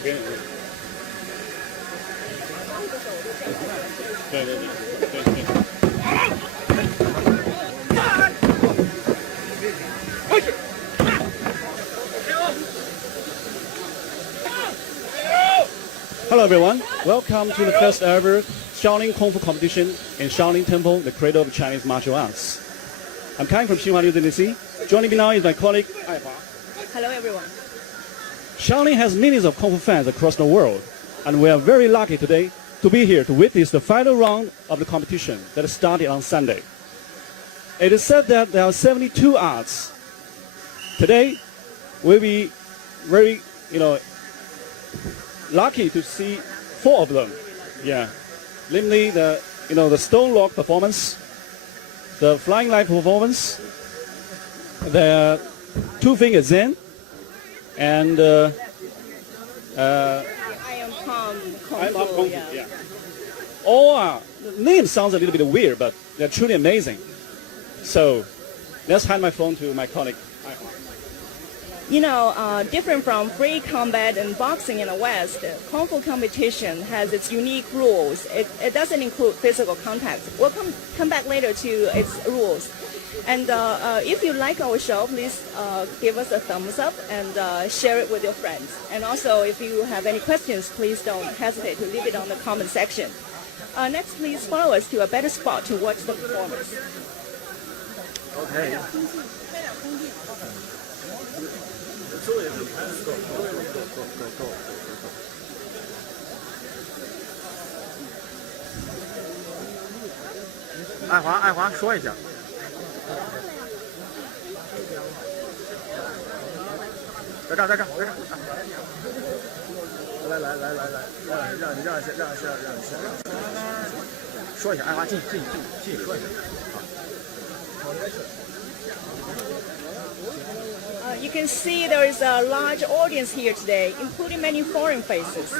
OK。对对对对对。Hello everyone, welcome to the first ever Shaolin Kung Fu competition in Shaolin Temple, the cradle of Chinese martial arts. I'm coming from Wuhan, New Tennessee. Joining me now is my colleague Aihua. Hello everyone. Shaolin has millions of Kung Fu fans across the world, and we are very lucky today to be here to witness the final round of the competition that started on Sunday. It is said that there are 72 arts. Today, we'll be very, lucky to see 4 of them. Yeah, namely the stone lock performance, the flying light performance, the 2-finger Zen, and I am Palm Kung Fu. Yeah. All the name sounds a little bit weird, but they're truly amazing. So, let's hand my phone to my colleague. Different from free combat and boxing in the West, Kung Fu competition has its unique rules. It doesn't include physical contact. We'll come back later to its rules. And if you like our show, please give us a thumbs up and share it with your friends. And also, if you have any questions, please don't hesitate to leave it on the comment section. Next, please follow us to a better spot to watch the performance. Okay. 爱华说一下。在这儿。来，让一下，说一下，爱华进说一下。You can see there is a large audience here today, including many foreign faces.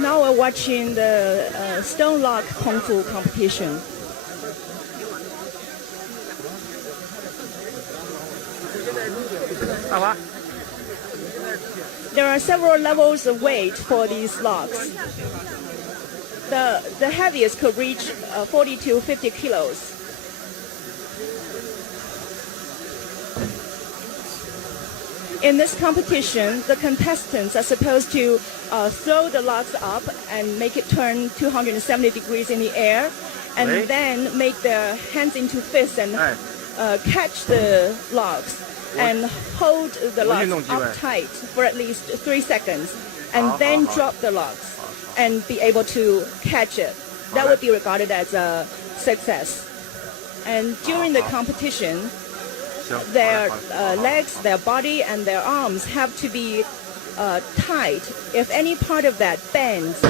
Now we're watching the stone lock Kung Fu competition. There are several levels of weight for these locks. The heaviest could reach 40 to 50 kilos. In this competition, the contestants are supposed to throw the locks up and make it turn 270 degrees in the air, and then make their hands into fists and catch the locks and hold the locks up tight for at least 3 seconds, and then drop the locks and be able to catch it. That would be regarded as a success. And during the competition, their legs, their body, and their arms have to be tight. If any part of that bends,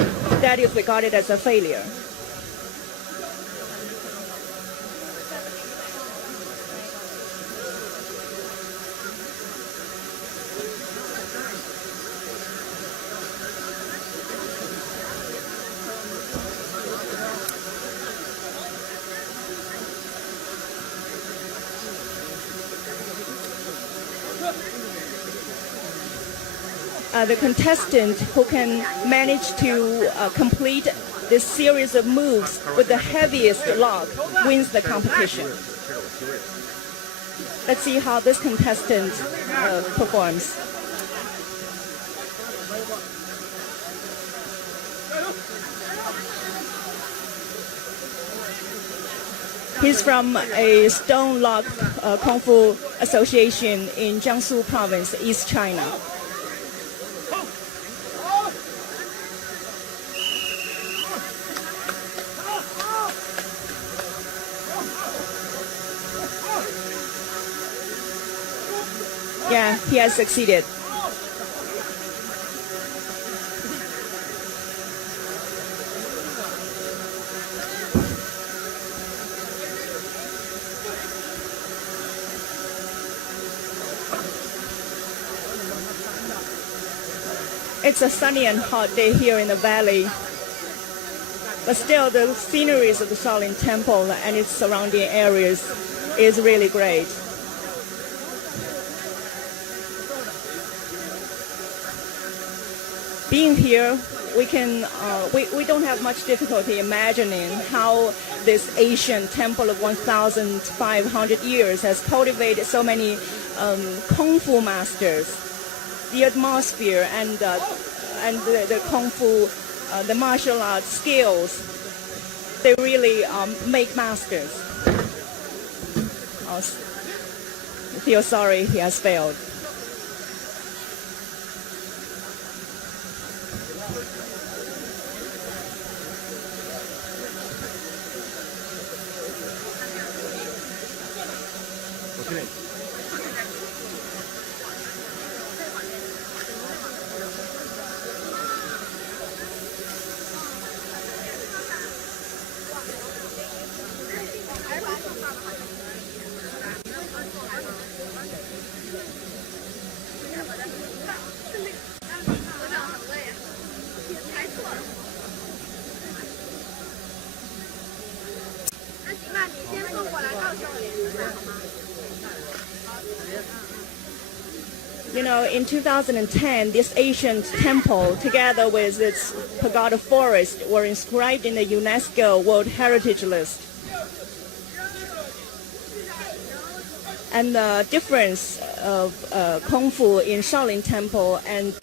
that is regarded as a failure. The contestant who can manage to complete this series of moves with the heaviest lock wins the competition. Let's see how this contestant performs. He's from a stone lock Kung Fu association in Jiangsu province, East China. Yeah, he has succeeded. It's a sunny and hot day here in the valley, but still the sceneries of the Shaolin Temple and its surrounding areas is really great. Being here, we don't have much difficulty imagining how this ancient temple of 1,500 years has cultivated so many kung fu masters. The atmosphere and the kung fu, the martial arts skills, they really make masters. I feel sorry he has failed. Okay. You know, in 2010, this ancient temple, together with its pagoda forest, were inscribed in the UNESCO World Heritage List. And the difference of Kung Fu in Shaolin Temple and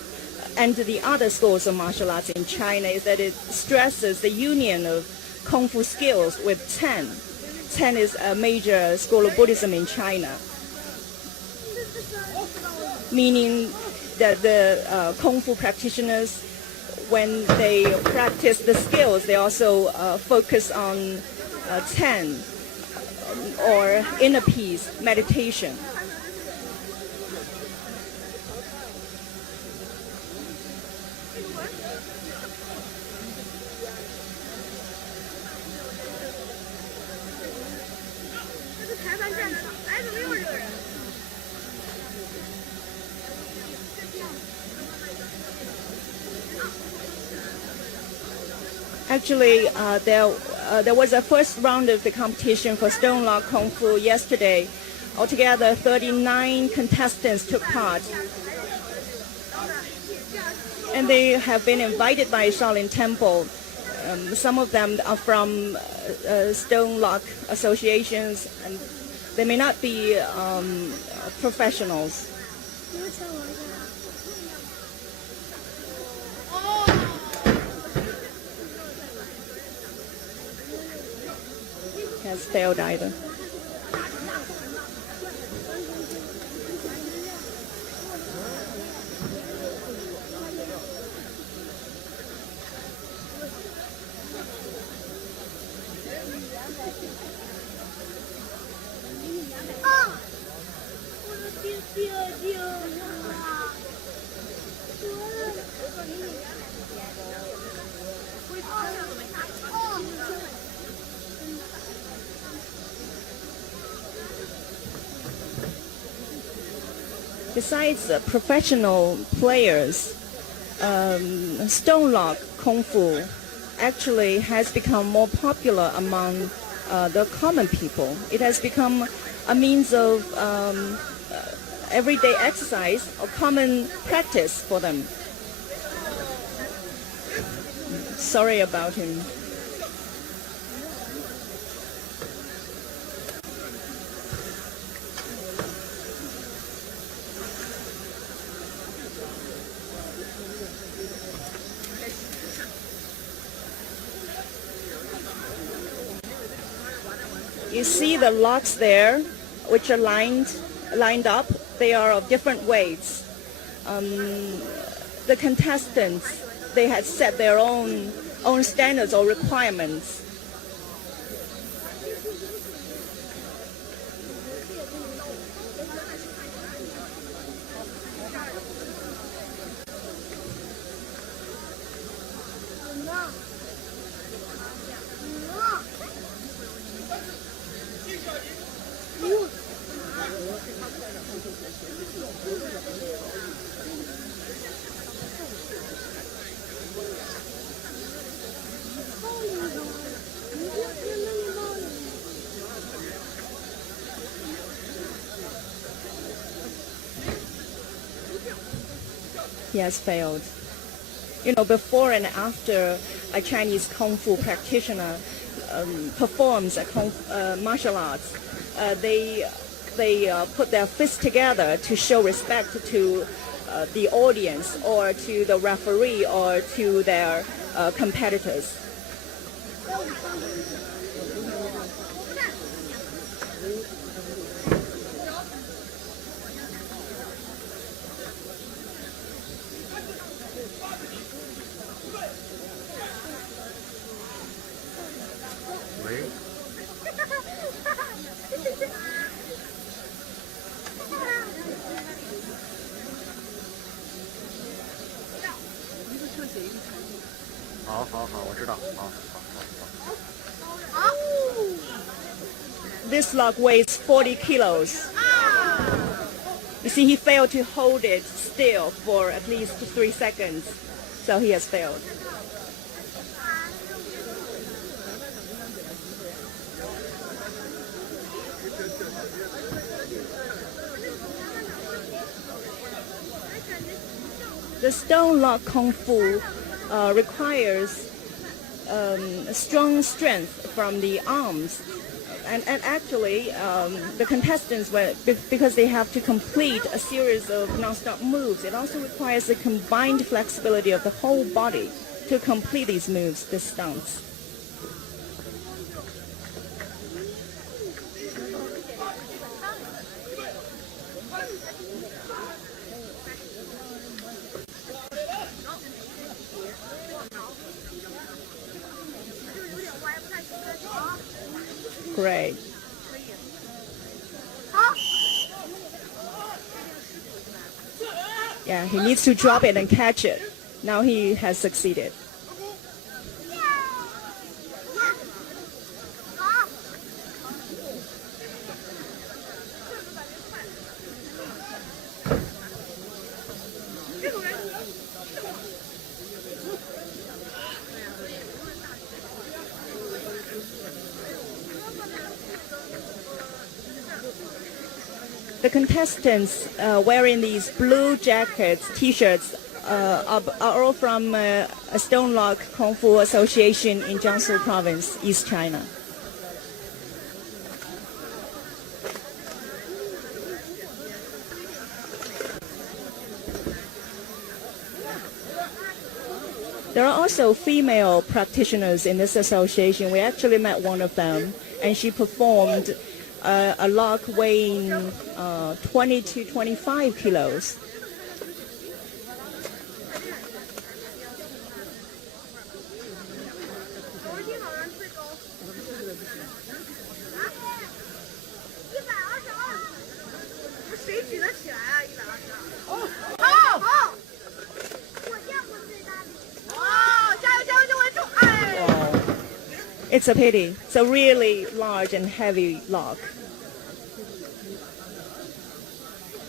the other schools of martial arts in China is that it stresses the union of Kung Fu skills with Ten. Ten is a major school of Buddhism in China, meaning that the Kung Fu practitioners, when they practice the skills, they also focus on Ten, or inner peace, meditation. Actually, there was a first round of the competition for Stone Lock Kung Fu yesterday. Altogether, 39 contestants took part. And they have been invited by Shaolin Temple. Some of them are from Stone Lock associations, and they may not be professionals. Has failed either. Besides professional players, Stone Lock Kung Fu actually has become more popular among the common people. It has become a means of everyday exercise or common practice for them. Sorry about him. You see the locks there, which are lined up. They are of different weights. The contestants, they had set their own standards or requirements. he has failed. You know, before and after a Chinese Kung Fu practitioner performs martial arts, they put their fists together to show respect to the audience or to the referee or to their competitors. This log weighs 40 kilos. You see, he failed to hold it still for at least 3 seconds, so he has failed. The stone log Kung Fu requires strong strength from the arms. And actually, the contestants, because they have to complete a series of non-stop moves, it also requires the combined flexibility of the whole body to complete these moves, the stunts. Great. Yeah, he needs to drop it and catch it. Now he has succeeded. The contestants wearing these blue jackets, T-shirts, are all from a Stone Log Kung Fu Association in Jiangsu Province, East China. There are also female practitioners in this association. We actually met one of them, and she performed a log weighing 20 to 25 kilos. It's a pity. It's a really large and heavy log,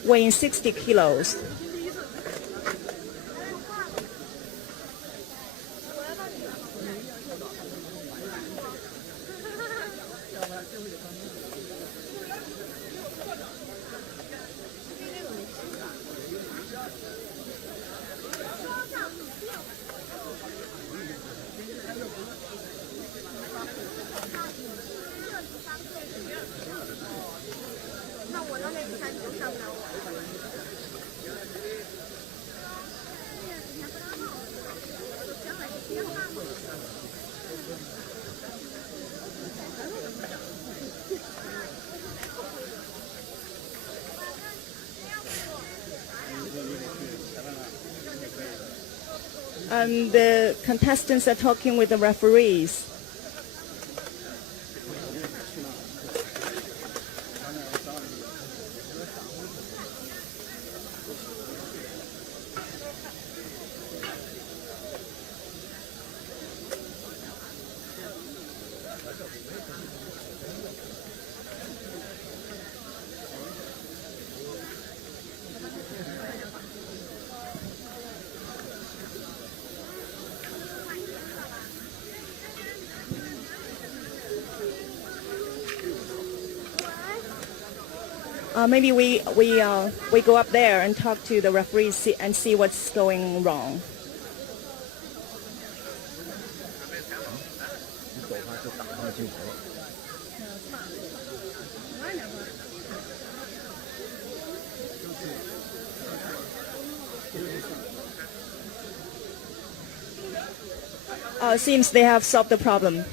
weighing 60 kilos. And the contestants are talking with the referees. Maybe we go up there and talk to the referees and see what's going wrong. Seems they have solved the problem.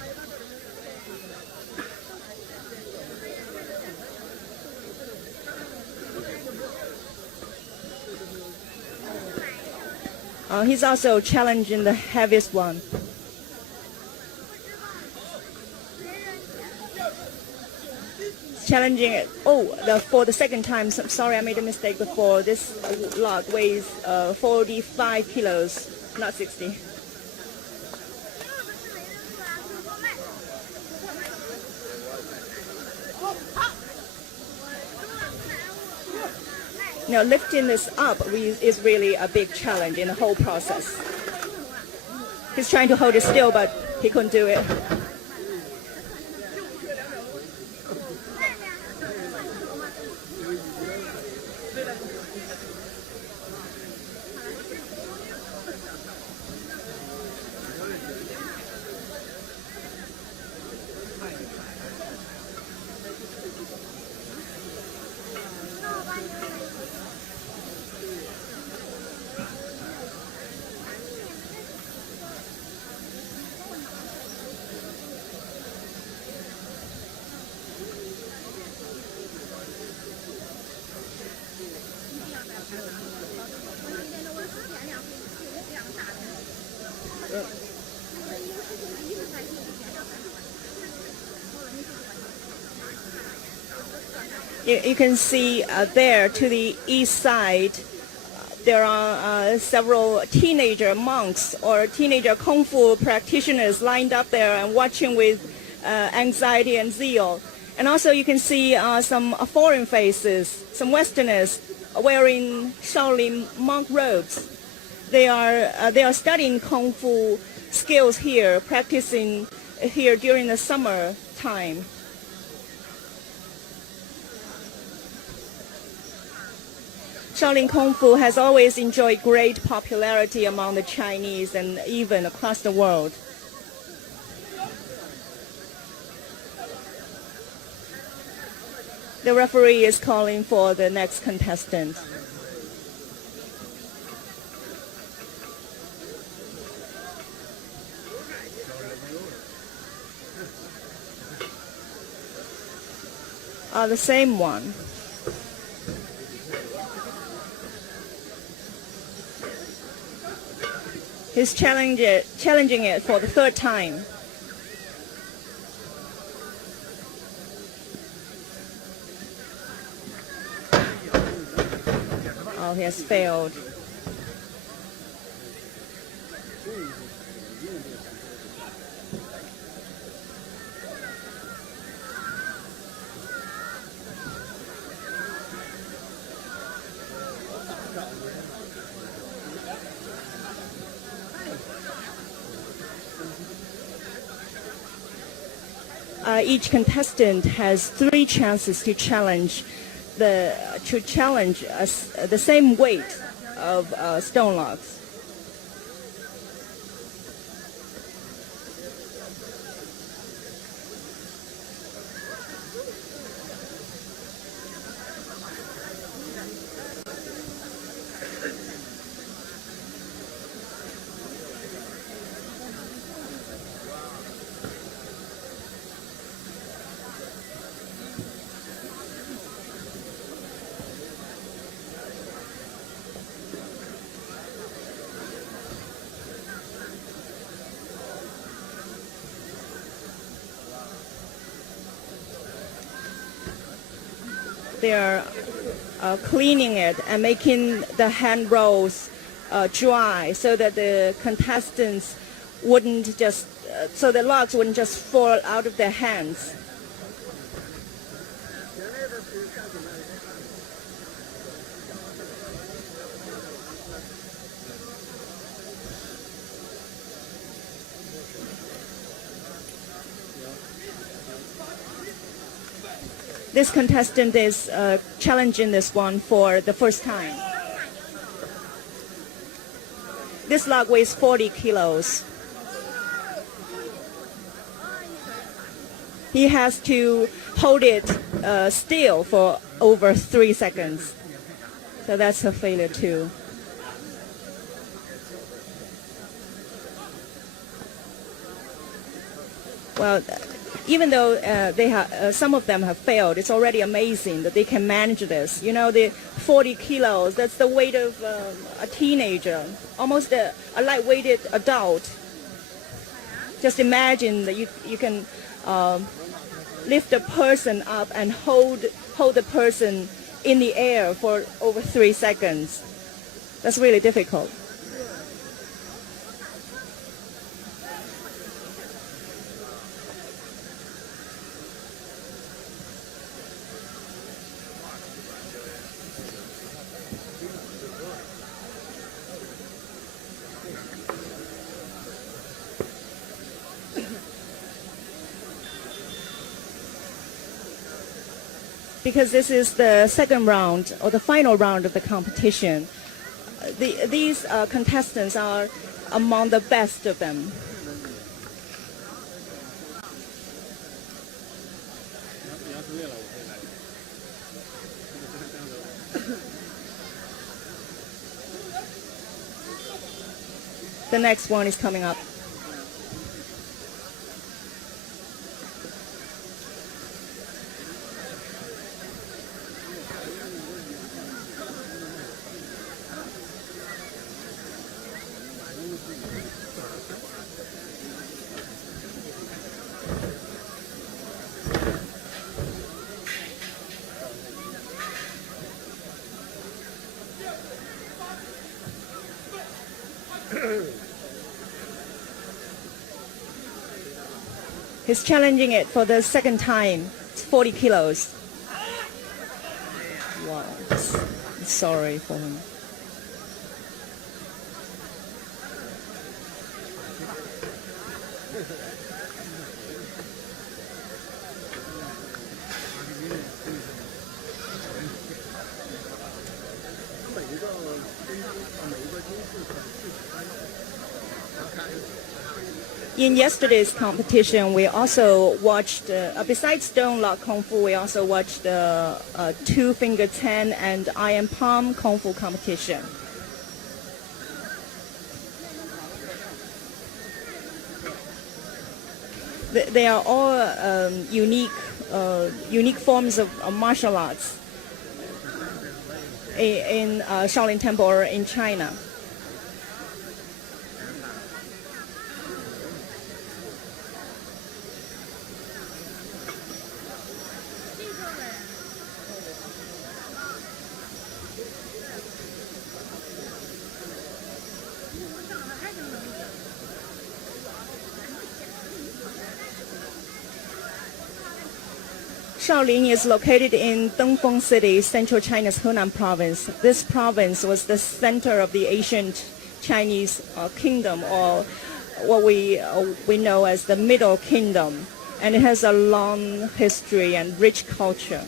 He's also challenging the heaviest one. Challenging it. For the second time. Sorry, I made a mistake before. This log weighs 45 kilos, not 60. Now, lifting this up is really a big challenge in the whole process. He's trying to hold it still, but he couldn't do it. You can see there to the east side, there are several teenager monks or teenager Kung Fu practitioners lined up there and watching with anxiety and zeal. And also you can see some foreign faces, some Westerners wearing Shaolin monk robes. They are studying Kung Fu skills here, practicing here during the summer time. Shaolin Kung Fu has always enjoyed great popularity among the Chinese and even across the world. The referee is calling for the next contestant. The same one. He's challenging it for the third time. Oh, he has failed. Each contestant has 3 chances to challenge the same weight of stone logs. They are cleaning it and making the hand rolls dry so that the contestants wouldn't just, so the logs wouldn't just fall out of their hands. This contestant is challenging this one for the first time. This log weighs 40 kilos. He has to hold it still for over 3 seconds. So that's a failure too. Well, even though some of them have failed, it's already amazing that they can manage this. You know, the 40 kilos, that's the weight of a teenager, almost a light-weighted adult. Just imagine that you can lift a person up and hold the person in the air for over 3 seconds. That's really difficult. Because this is the second round or the final round of the competition, these contestants are among the best of them. The next one is coming up. He's challenging it for the second time. It's 40 kilos. Wow. I'm sorry for him. In yesterday's competition, we also watched, besides stone lock kung fu, we also watched the two-finger ten and iron palm kung fu competition. They are all unique forms of martial arts in Shaolin Temple or in China. Shaolin is located in Dongfeng City, central China's Henan province. This province was the center of the ancient Chinese kingdom, or what we know as the Middle Kingdom, and it has a long history and rich culture.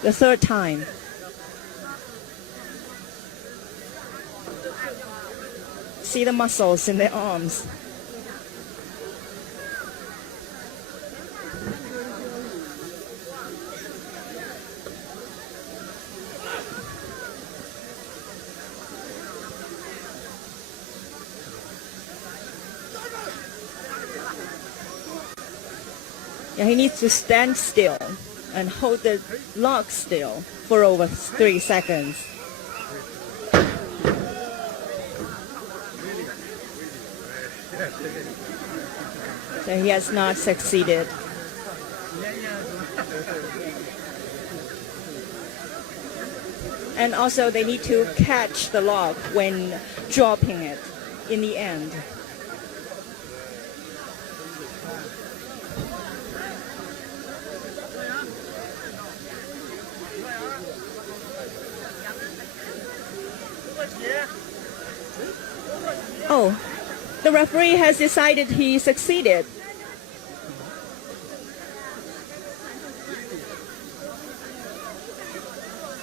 The third time. See the muscles in their arms. Yeah, he needs to stand still and hold the lock still for over 3 seconds. So he has not succeeded. And also they need to catch the lock when dropping it in the end. Oh, the referee has decided he succeeded.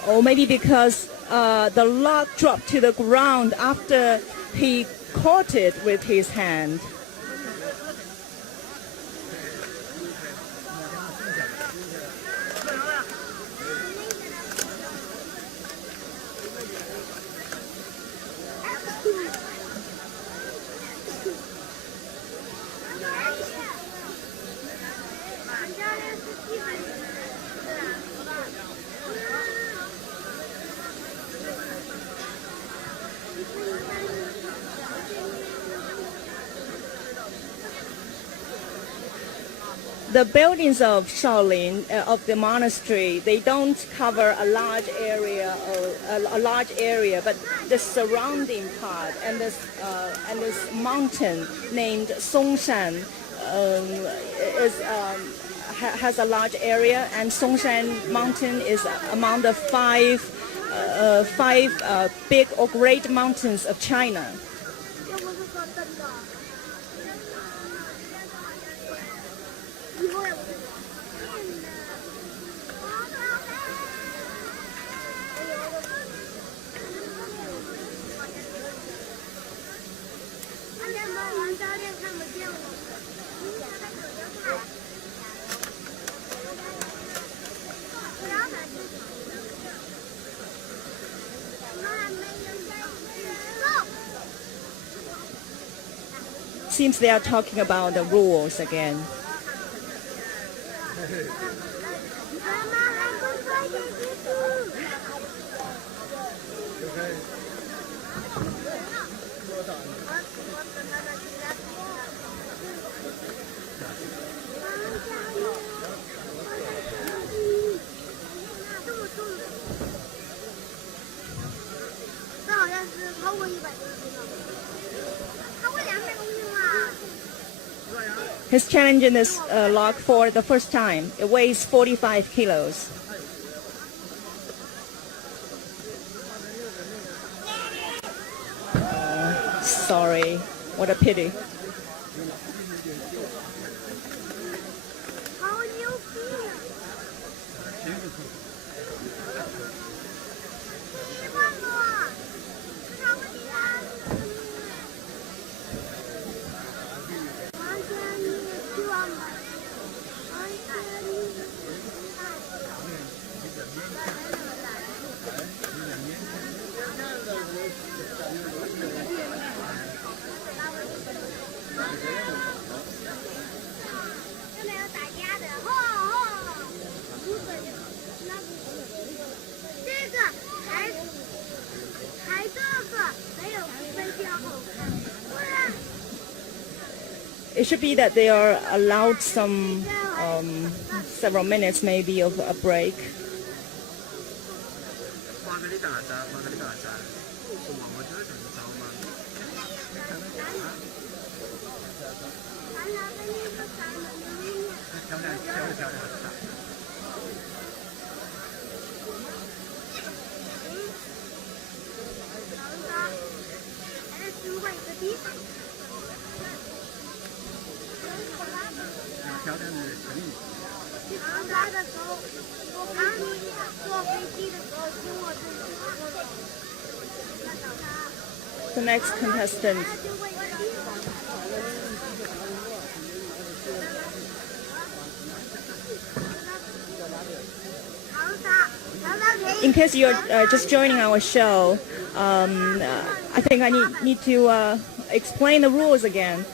Or maybe because the log dropped to the ground after he caught it with his hand. The buildings of Shaolin, of the monastery, they don't cover a large area, but the surrounding part and this mountain named Songshan has a large area, and Songshan Mountain is among the five big or great mountains of China. Seems they are talking about the rules again. He's challenging this log for the first time. It weighs 45 kilos. Sorry, what a pity. It should be that they are allowed some several minutes maybe of a break. The next contestant. In case you're just joining our show, I think I need to explain the rules again.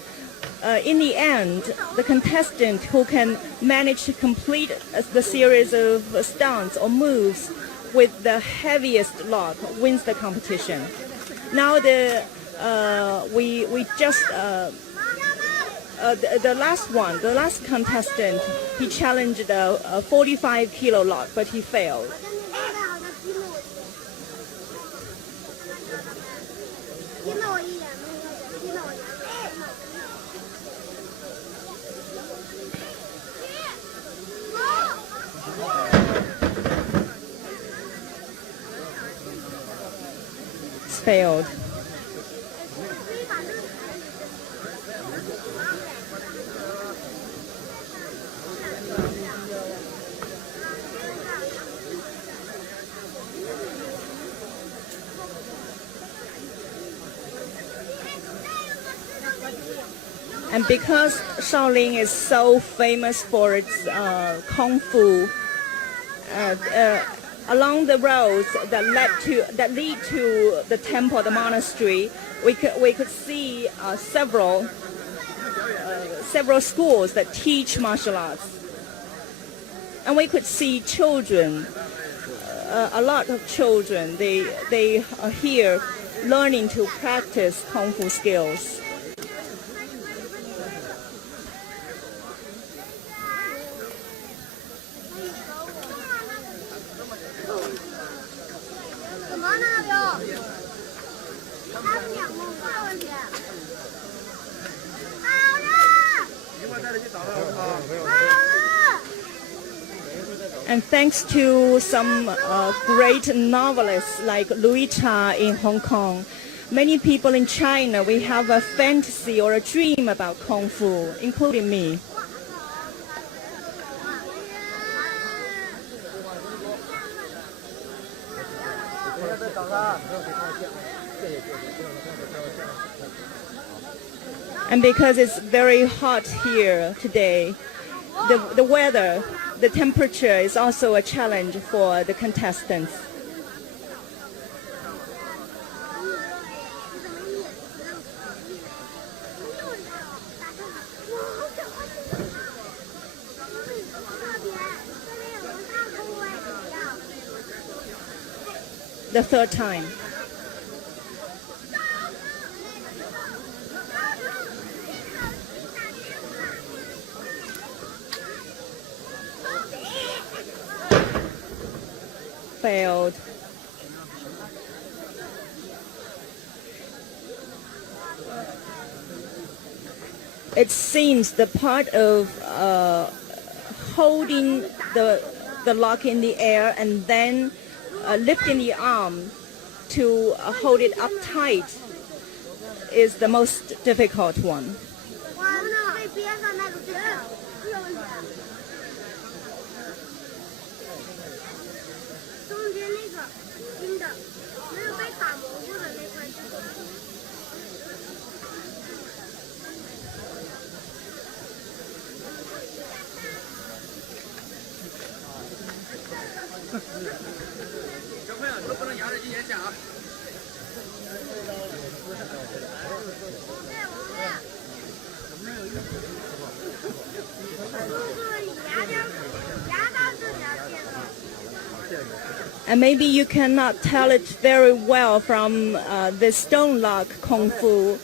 In the end, the contestant who can manage to complete the series of stunts or moves with the heaviest log wins the competition. Now the last contestant, he challenged a 45 kilo log, but he failed. Failed. And because Shaolin is so famous for its kung fu, along the roads that lead to the temple, the monastery, we could see several schools that teach martial arts, and we could see children. A lot of children, they are here learning to practice kung fu skills. And thanks to some great novelists like Louis Cha in Hong Kong, many people in China, we have a fantasy or a dream about Kung Fu, including me. And because it's very hot here today, the weather, the temperature is also a challenge for the contestants. The third time. Failed. It seems the part of holding the lock in the air and then lifting the arm to hold it up tight is the most difficult one. And maybe you cannot tell it very well from the stone lock Kung Fu,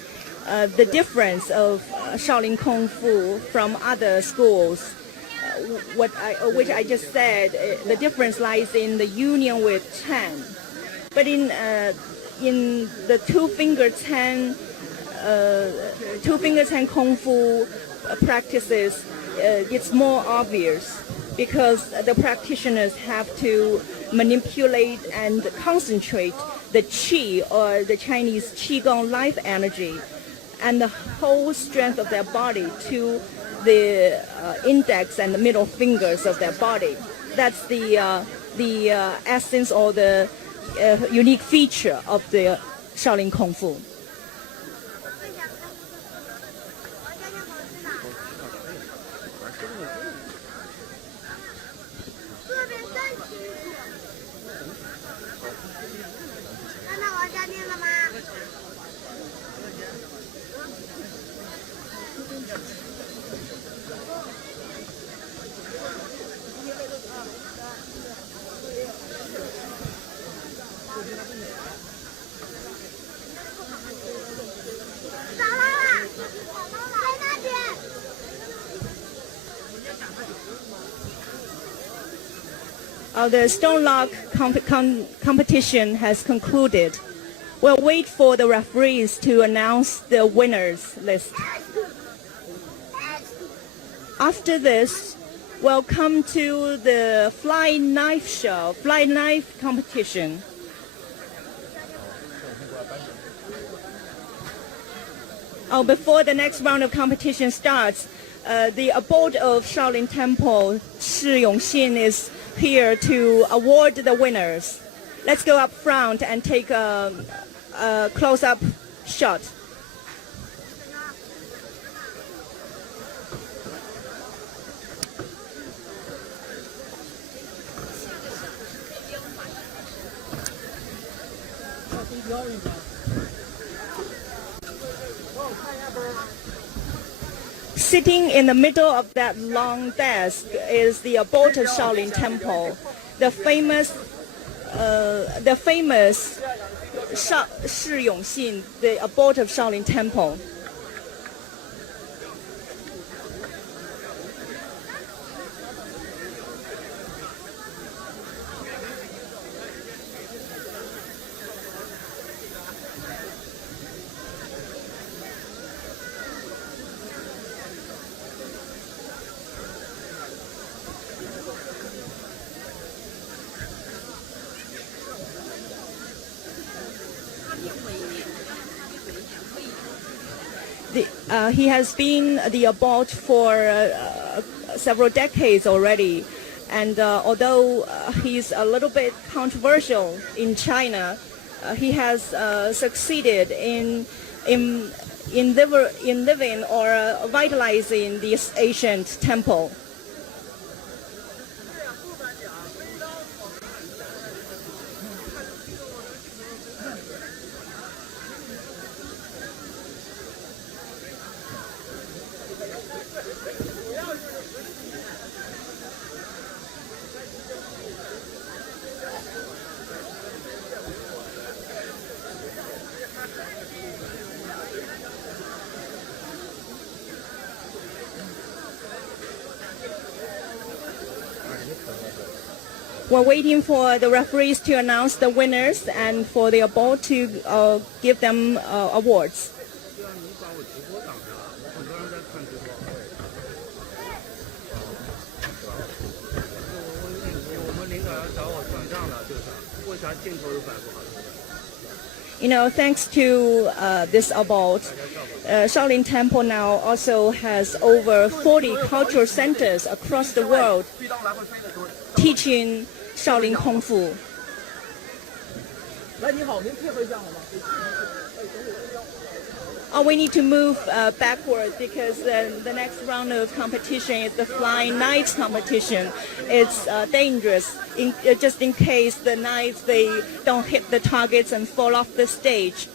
the difference of Shaolin Kung Fu from other schools. Which I just said, the difference lies in the union with Chan. But in the two-finger Chan Kung Fu practices, it's more obvious because the practitioners have to manipulate and concentrate the qi, or the Chinese qigong life energy, and the whole strength of their body to the index and the middle fingers of their body. That's the essence or the unique feature of the Shaolin Kung Fu. The stone lock competition has concluded. We'll wait for the referees to announce the winners list. After this, we'll come to the fly knife competition. Before the next round of competition starts, the abode of Shaolin Temple, Shi Yongxin, is here to award the winners. Let's go up front and take a close-up shot. Sitting in the middle of that long desk is the abode of Shaolin Temple, the famous Shi Yongxin, the abode of Shaolin Temple. He has been the abode for several decades already, and although he's a little bit controversial in China, he has succeeded in living or vitalizing this ancient temple. We're waiting for the referees to announce the winners and for the abode to give them awards. You know, thanks to this abode, Shaolin Temple now also has over 40 cultural centers across the world teaching Shaolin Kung Fu. Oh, we need to move backward because the next round of competition is the flying knives competition. It's dangerous, just in case the knives they don't hit the targets and fall off the stage.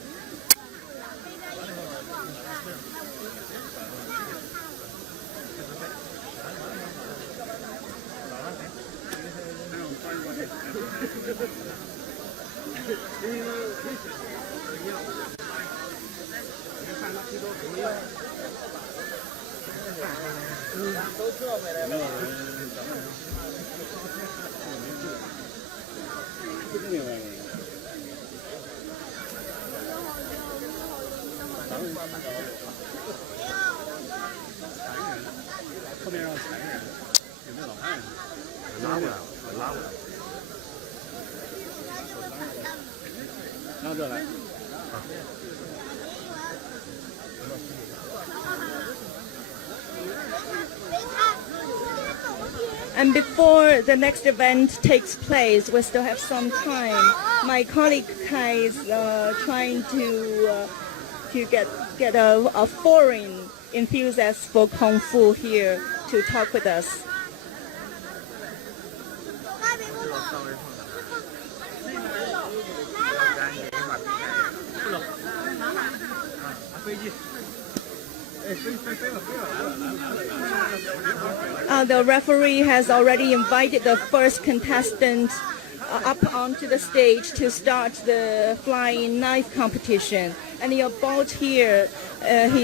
And before the next event takes place, we still have some time. My colleague Kai is trying to get a foreign enthusiast for Kung Fu here to talk with us. The referee has already invited the first contestant up onto the stage to start the flying knife competition. And the abode here, I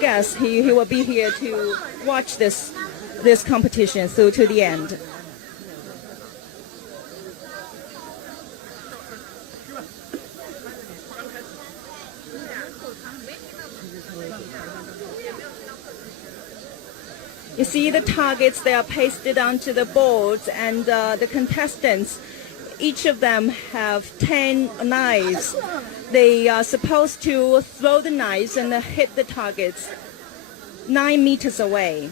guess he will be here to watch this competition through to the end. You see the targets, they are pasted onto the boards, and the contestants, each of them have 10 knives. They are supposed to throw the knives and hit the targets 9 meters away.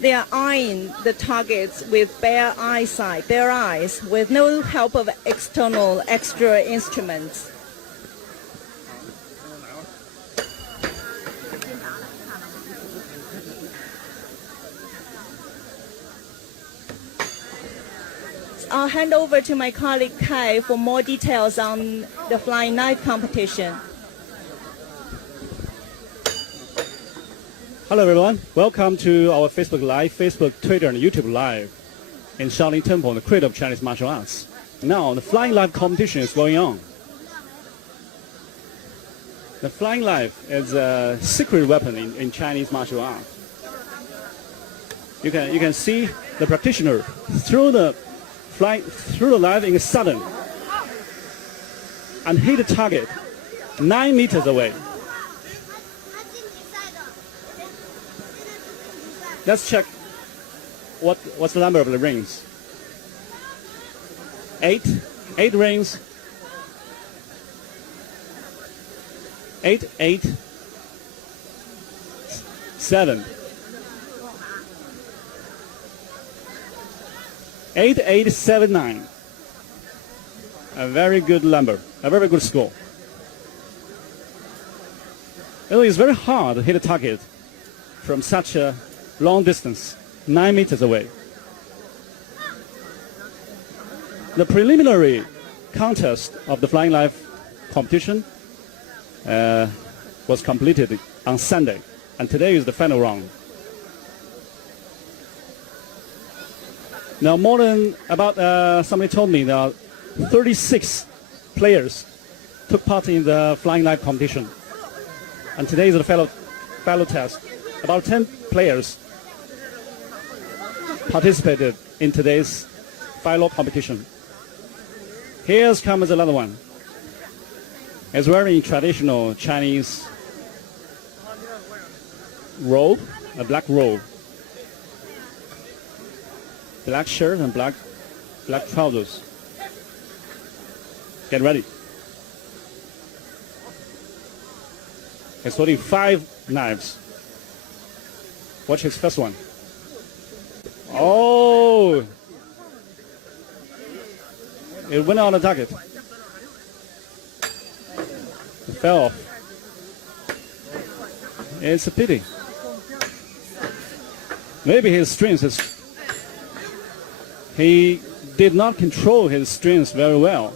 They are eyeing the targets with bare eyes, with no help of external extra instruments. I'll hand over to my colleague Kai for more details on the flying knife competition. Hello everyone, welcome to our Facebook Live, Facebook, Twitter, and YouTube Live in Shaolin Temple, the cradle of Chinese martial arts. Now, the flying knife competition is going on. The flying knife is a secret weapon in Chinese martial arts. You can see the practitioner throw the knife in a sudden and hit the target 9 meters away. Let's check what's the number of the rings. 8 rings. 8, 8, 7. 8, 8, 7, 9. A very good number, a very good score. It's very hard to hit a target from such a long distance, 9 meters away. The preliminary contest of the flying knife competition was completed on Sunday, and today is the final round. Now, somebody told me that 36 players took part in the flying knife competition, and today is the final test. About 10 players participated in today's final competition. Here comes another one. He's wearing traditional Chinese robe, a black robe, black shirt and black trousers. Get ready. He's holding 5 knives. Watch his first one. Oh! It went on the target. It fell off. It's a pity. Maybe his strength is... He did not control his strength very well.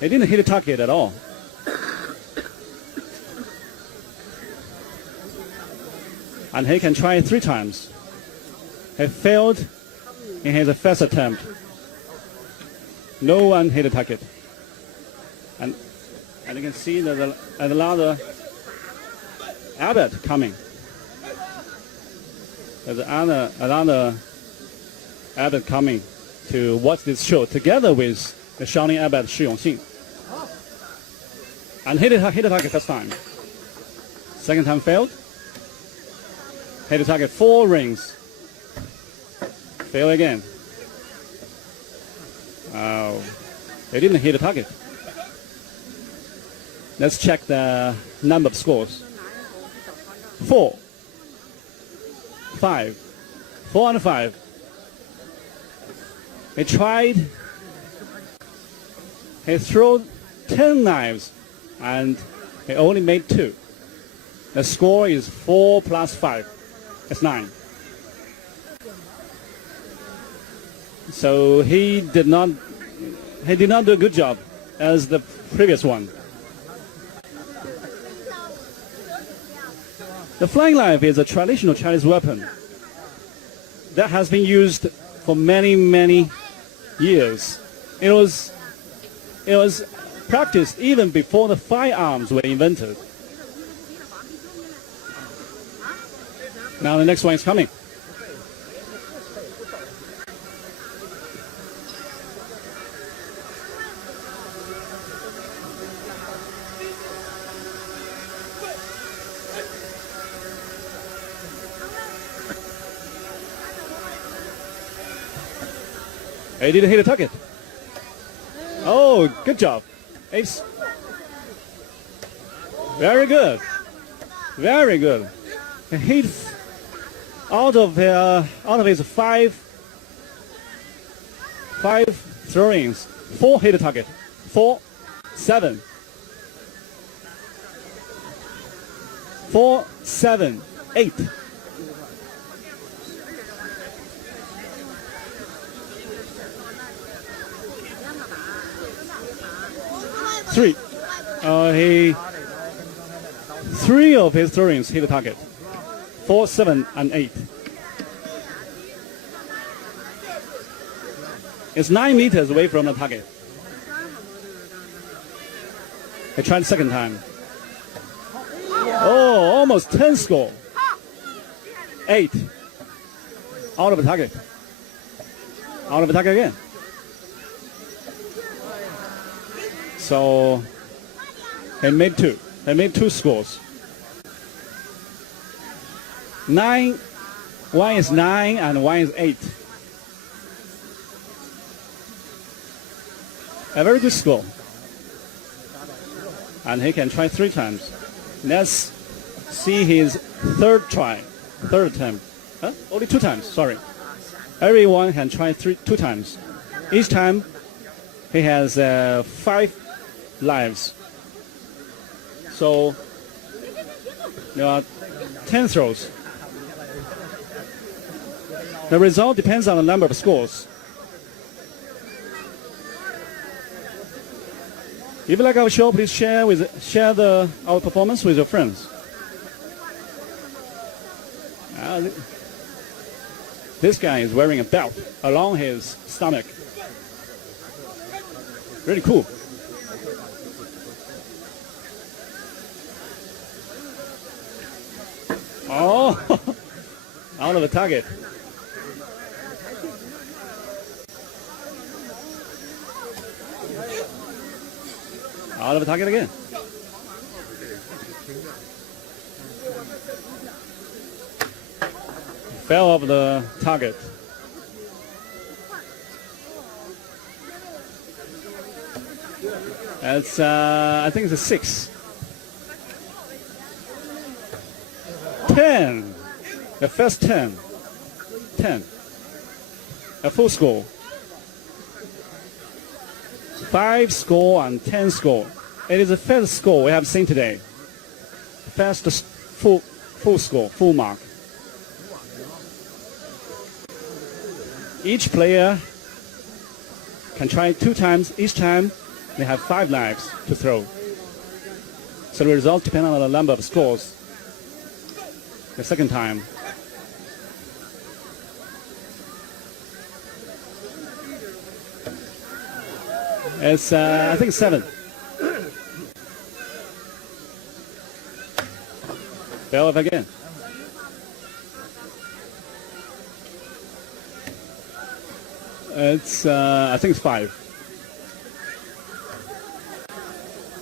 He didn't hit the target at all. And he can try 3 times. He failed in his first attempt. No one hit the target. And you can see that another abade coming. There's another abade coming to watch this show together with the Shaolin abade Shi Yongxing. And hit the target first time. Second time failed. Hit the target 4 rings. Fail again. They didn't hit the target. Let's check the number of scores. 4, 5, 4 and 5. He tried. He threw 10 knives, and he only made 2. The score is 4 plus 5. It's 9. So he did not do a good job as the previous one. The flying knife is a traditional Chinese weapon that has been used for many, many years. It was practiced even before the firearms were invented. Now the next one is coming. He didn't hit a target. Oh, good job. Ace. Very good. Very good. He hit out of his five throw-ins, 4 hit a target. 4, 7. 4, 7, 8. 3. Three of his throwings hit the target. 4, 7, and 8. It's 9 meters away from the target. He tried the second time. Oh, almost 10 score. 8. Out of the target. Out of the target again. So he made 2. He made 2 scores. 9. One is 9 and one is 8. A very good score. And he can try 3 times. Let's see his third attempt. Huh? Only 2 times, sorry. Everyone can try 2 times. Each time he has 5 lives. So there are 10 throws. The result depends on the number of scores. If you like our show, please share our performance with your friends. This guy is wearing a belt along his stomach. Really cool. Oh, out of the target. Out of the target again. Fell off the target. It's I think it's a 6. 10. The first 10. 10. A full score. 5 score and 10 score. It is the first score we have seen today. First full score, full mark. Each player can try 2 times. Each time they have 5 lives to throw. So the result depends on the number of scores. The second time. It's I think 7. Fell off again. It's I think it's 5.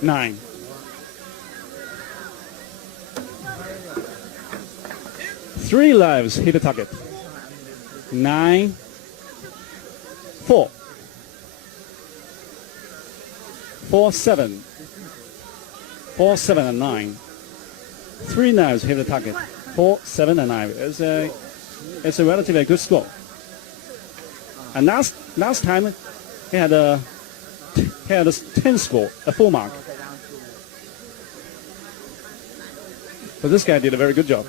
9. 3 lives hit the target. 9. 4. 4, 7. 4, 7, and 9. 3 knives hit the target. 4, 7, and 9. It's a relatively good score. And last time he had a 10 score, a full mark. But this guy did a very good job.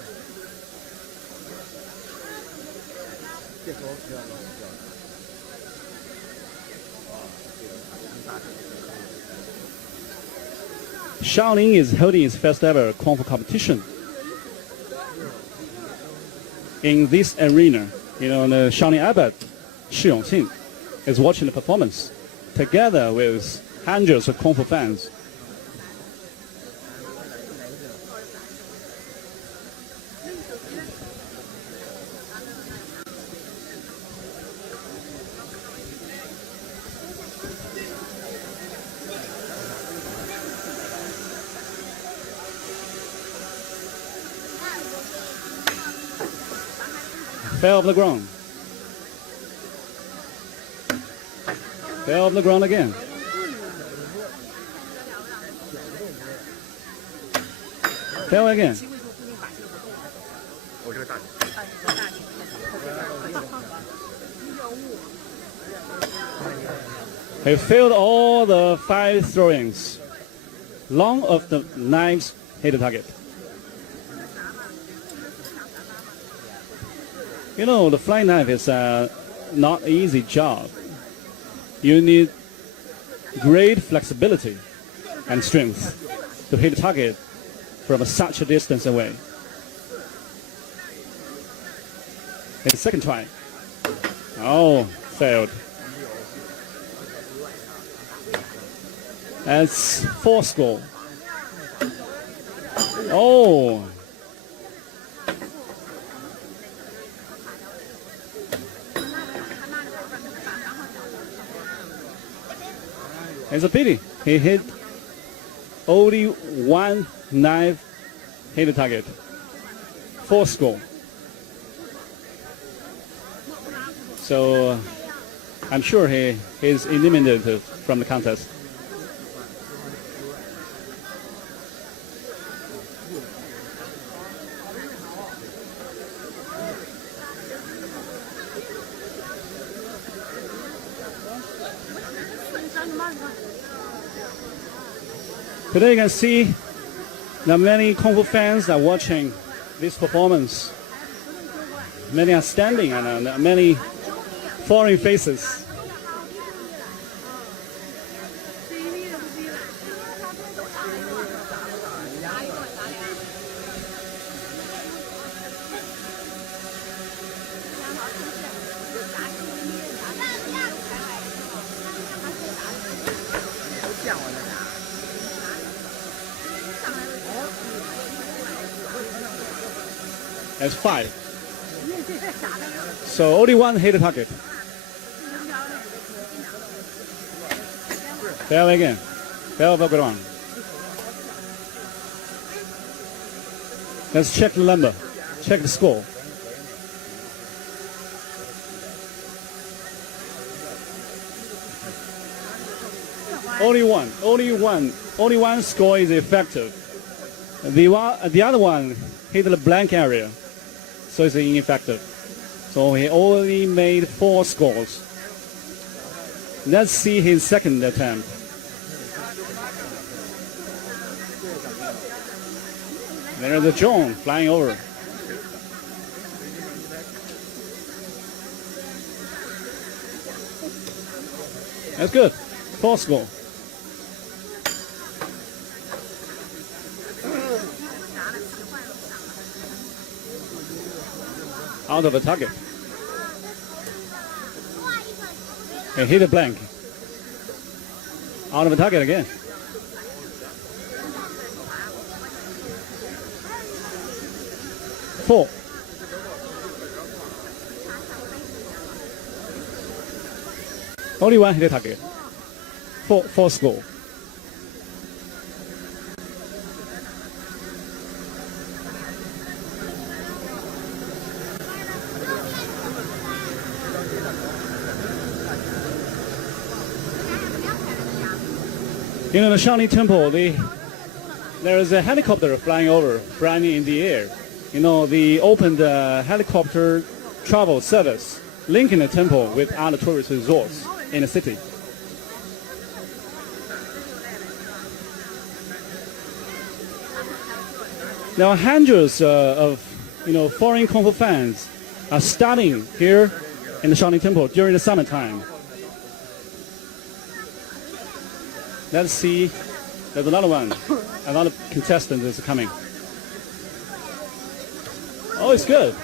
Shaolin is holding its first ever Kung Fu competition in this arena. You know, the Shaolin abade, Xiaowen, is watching the performance together with hundreds of Kung Fu fans. Fell off the ground. Fell off the ground again. Fell again. He failed all the 5 throw-ins. None of the knives hit the target. You know, the flying knife is not an easy job. You need great flexibility and strength to hit the target from such a distance away. And second try. Oh, failed. That's 4 score. Oh. It's a pity. He hit only one knife, hit the target. 4 score. So I'm sure he is eliminated from the contest. Today you can see that many Kung Fu fans are watching this performance. Many are standing and many foreign faces. That's 5. So only one hit the target. Fail again. Fail the ground. Let's check the number. Check the score. Only one score is effective. The other one hit the blank area, so it's ineffective. So he only made 4 scores. Let's see his second attempt. There's a drone flying over. That's good. 4 score. Out of the target. And hit a blank. Out of the target again. Four. Only one hit a target. Four score. You know, the Shaolin temple, there is a helicopter flying over, flying in the air. You know, they opened a helicopter travel service linking the temple with other tourist resorts in the city. There are hundreds of foreign Kung Fu fans are studying here in the Shaolin temple during the summertime. Let's see. There's another one. Another contestant is coming. Oh, it's good.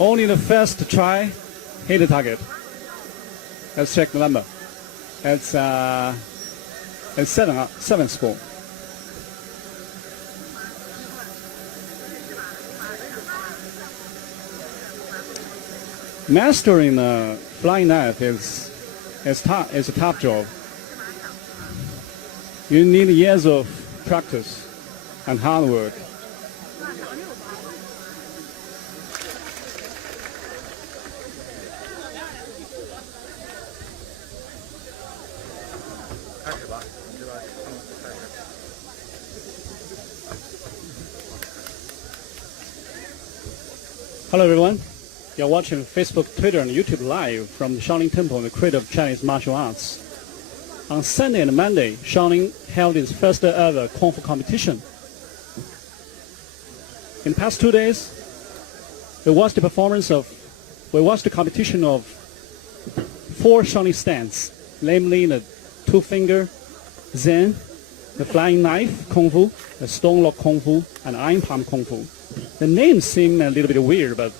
Only the first try hit the target. Let's check the number. It's 7 score. Mastering the flying knife is a tough job. You need years of practice and hard work. Hello everyone. You're watching Facebook, Twitter, and YouTube live from the Shaolin Temple, the cradle of Chinese martial arts. On Sunday and Monday, Shaolin held its first ever Kung Fu competition. In the past 2 days, we watched the competition of 4 Shaolin stands, namely the two-finger, Zen, the flying knife, Kung Fu, the stone lock Kung Fu, and iron palm Kung Fu. The names seem a little bit weird, but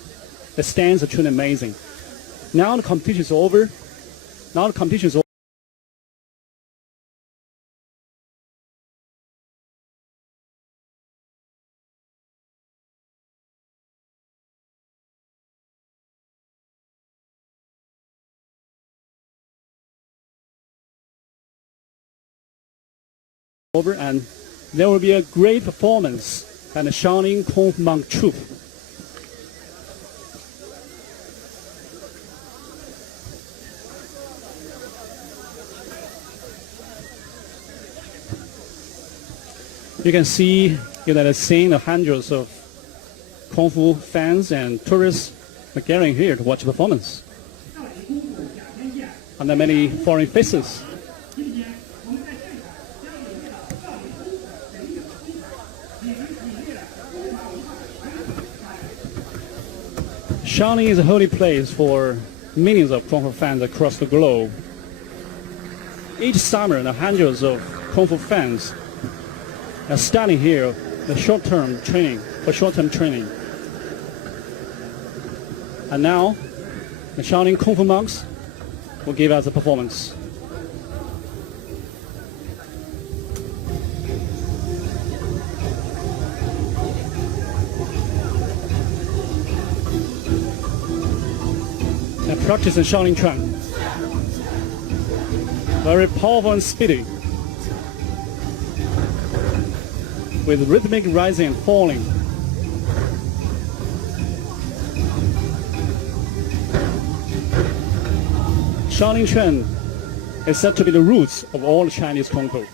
the stands are truly amazing. Now the competition is over. And there will be a great performance and the Shaolin Kung Fu monk troupe. You can see that are seeing the hundreds of Kung Fu fans and tourists are gathering here to watch the performance. And there are many foreign faces. Shaolin is a holy place for millions of Kung Fu fans across the globe. Each summer, the hundreds of Kung Fu fans are studying here for short-term training. And now, the Shaolin Kung Fu monks will give us a performance. And practice in Shaolin Chuan. Very powerful and speedy, with rhythmic rising and falling. Shaolin Chuan is said to be the roots of all Chinese Kung Fu.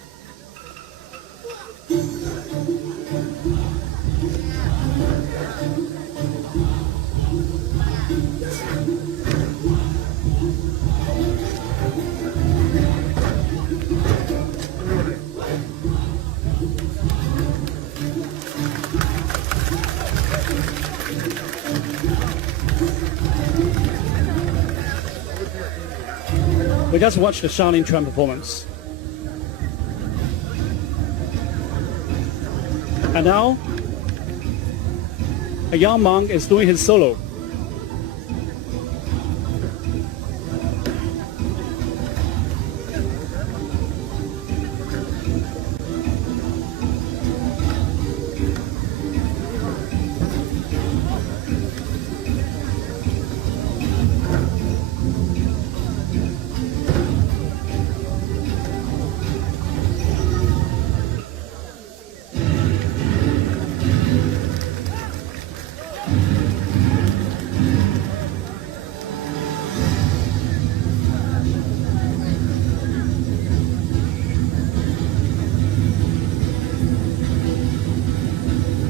We just watched the Shaolin Chuan performance. And now, a young monk is doing his solo.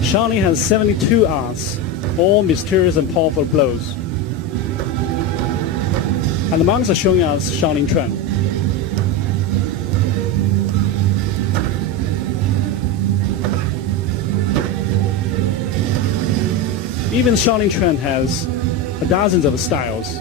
Shaolin has 72 arts, all mysterious and powerful blows. And the monks are showing us Shaolin Chuan. Even Shaolin Chuan has dozens of styles.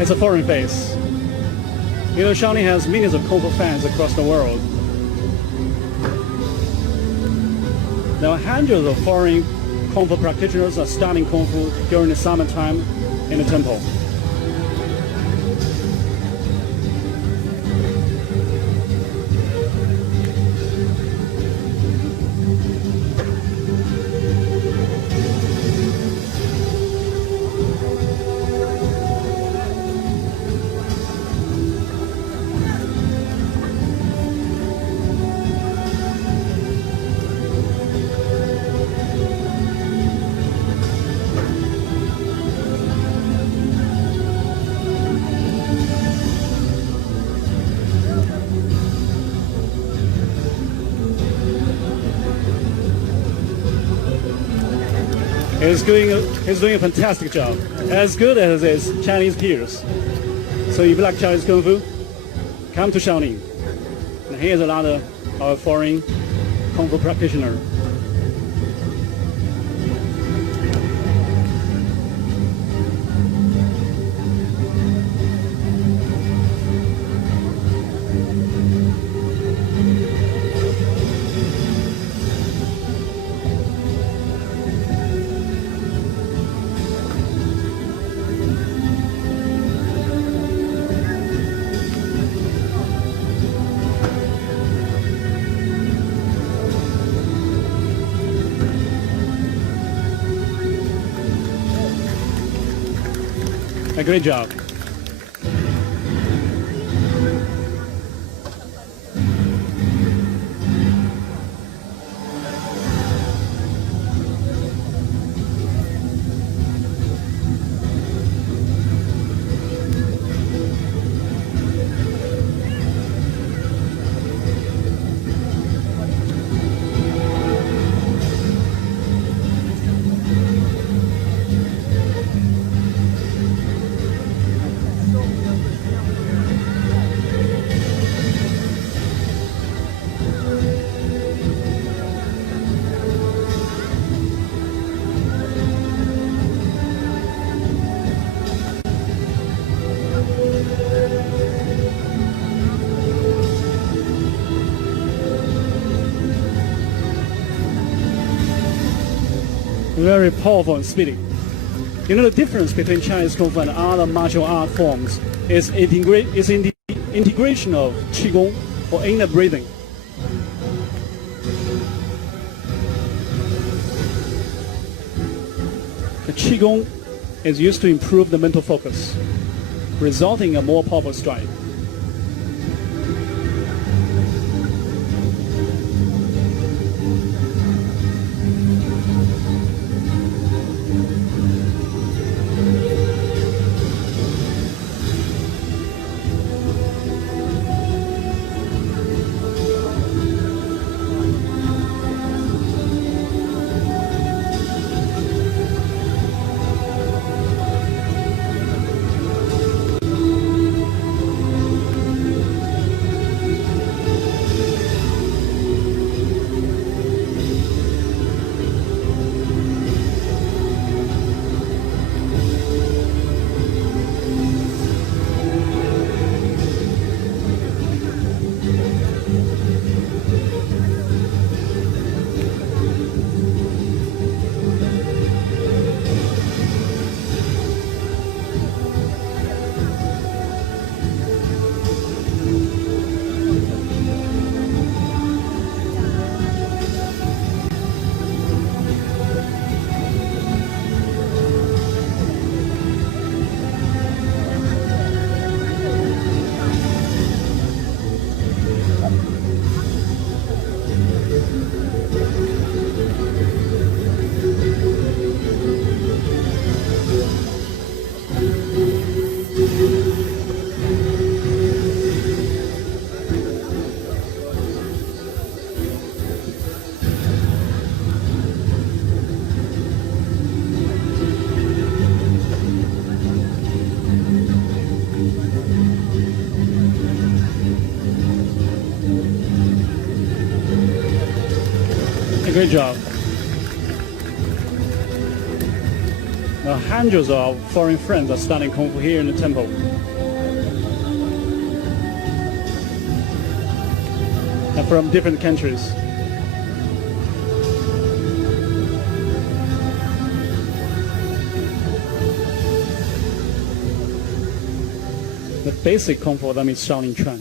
It's a foreign face. You know, Shaolin has millions of Kung Fu fans across the world. There are hundreds of foreign Kung Fu practitioners are studying Kung Fu during the summertime in the temple. He's doing a fantastic job, as good as his Chinese peers. So if you like Chinese Kung Fu, come to Shaolin. And here's another foreign Kung Fu practitioner. A great job. Very powerful and speedy. You know, the difference between Chinese Kung Fu and other martial art forms is in the integration of Qigong or inner breathing. The Qigong is used to improve the mental focus, resulting in a more powerful strike. Great job. hundreds of foreign friends are studying Kung Fu here in the temple. And from different countries. The basic Kung Fu, that means Shaolin Chuan.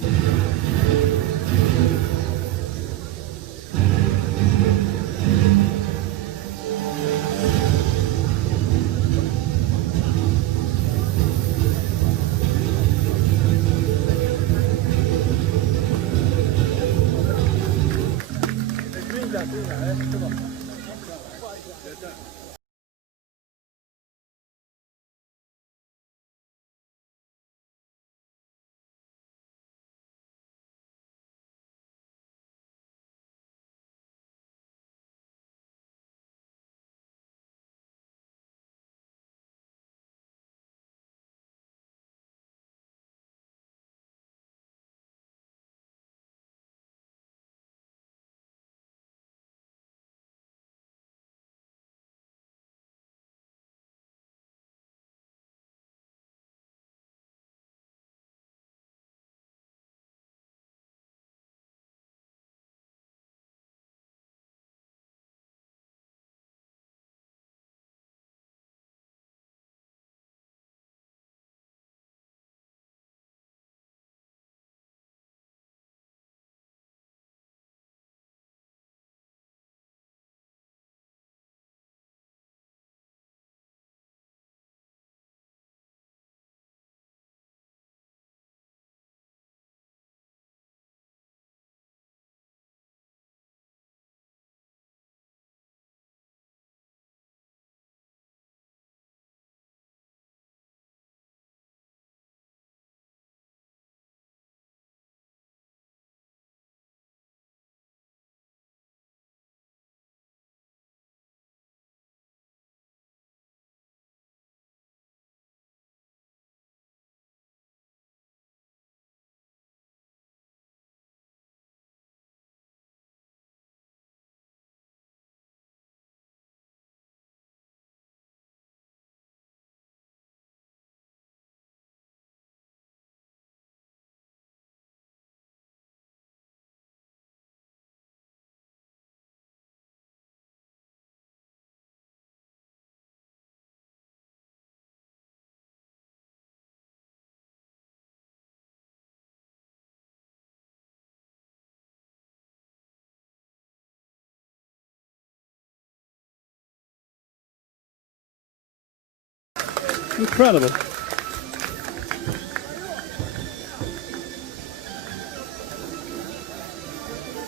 Incredible.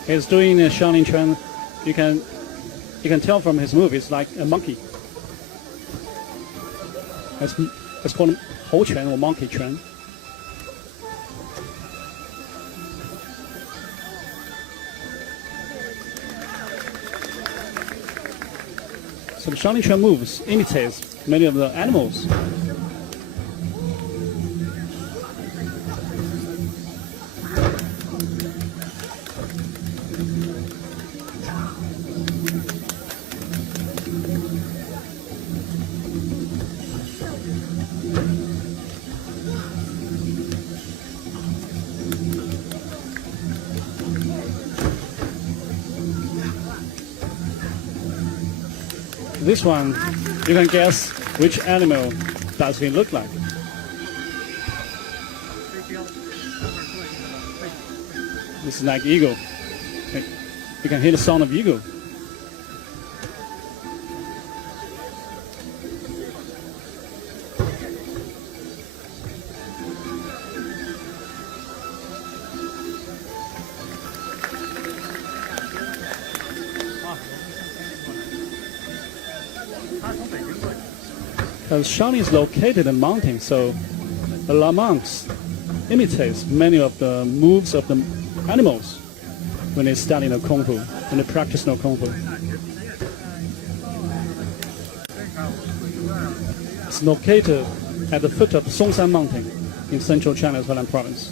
He's doing a Shaolin Chuan. You can tell from his move, it's like a monkey. It's called Hou Chuan or monkey Chuan. So the Shaolin Chuan moves imitates many of the animals. This one, you can guess which animal does he look like. This is like eagle. You can hear the sound of eagle. Shaolin is located in mountains, so the monks imitates many of the moves of the animals when they study the Kung Fu, when they practice the Kung Fu. It's located at the foot of Songshan Mountain in central China's Henan province.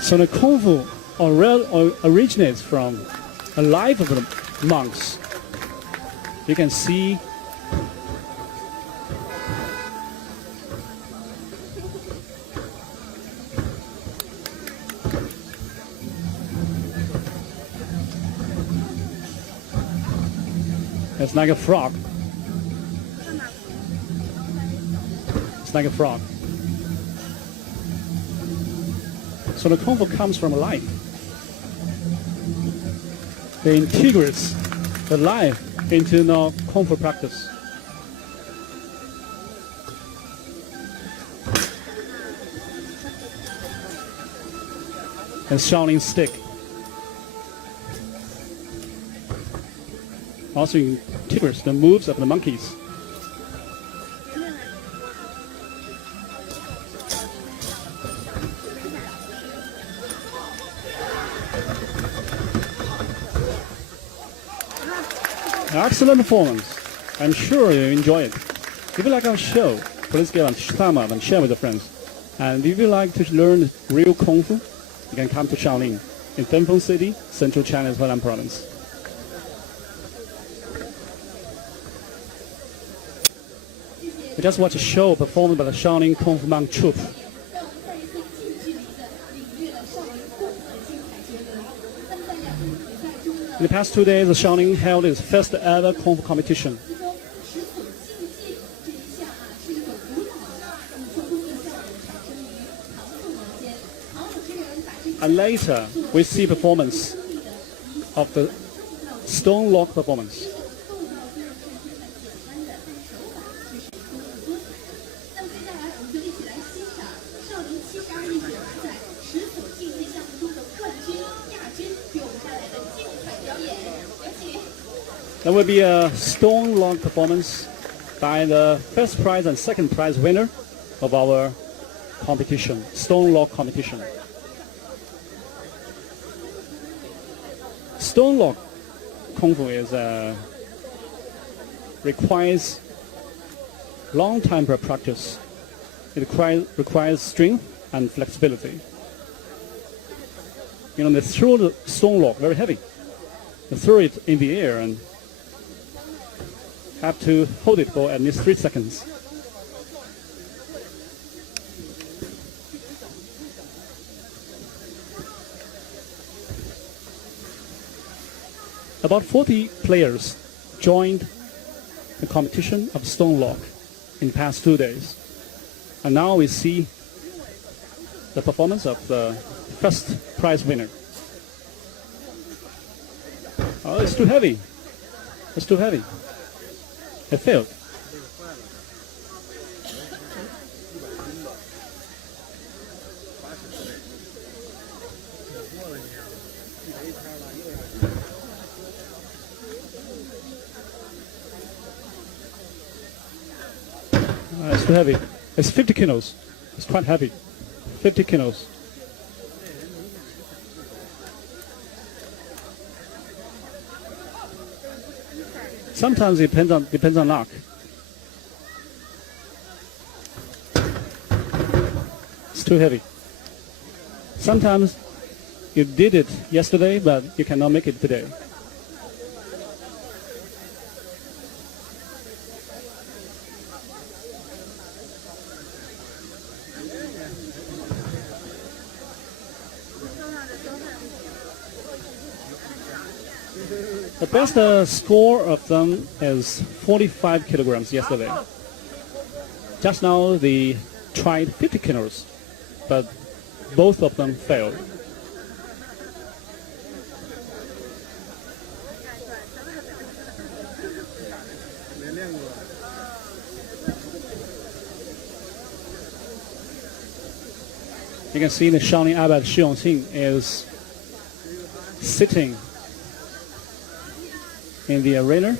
So the Kung Fu originates from a life of the monks. You can see it's like a frog. It's like a frog. So the Kung Fu comes from life. It integrates the life into the Kung Fu practice. And Shaolin stick also integrates the moves of the monkeys. Excellent performance. I'm sure you enjoy it. If you like our show, please give a thumb up and share with your friends. And if you like to learn real Kung Fu, you can come to Shaolin in Templo City, Central China's Hunan Province. We just watched a show performed by the Shaolin Kung Fu monk troupe. In the past 2 days, the Shaolin held its first ever Kung Fu competition. And later, we see performance of the stone lock performance. There will be a stone lock performance by the first prize and second prize winner of our competition, stone lock competition. Stone lock Kung Fu requires long time practice. It requires strength and flexibility. You know, they throw the stone lock very heavy. They throw it in the air and have to hold it for at least 3 seconds. About 40 players joined the competition of stone lock in the past 2 days. And now we see the performance of the first prize winner. Oh, it's too heavy. It's too heavy. It failed. It's too heavy. It's 50 kilos. It's quite heavy. 50 kilos. Sometimes it depends on luck. It's too heavy. Sometimes you did it yesterday, but you cannot make it today. The best score of them is 45 kilograms yesterday. Just now they tried 50 kilos, but both of them failed. You can see the Shaolin abade Xiaowen is sitting in the arena,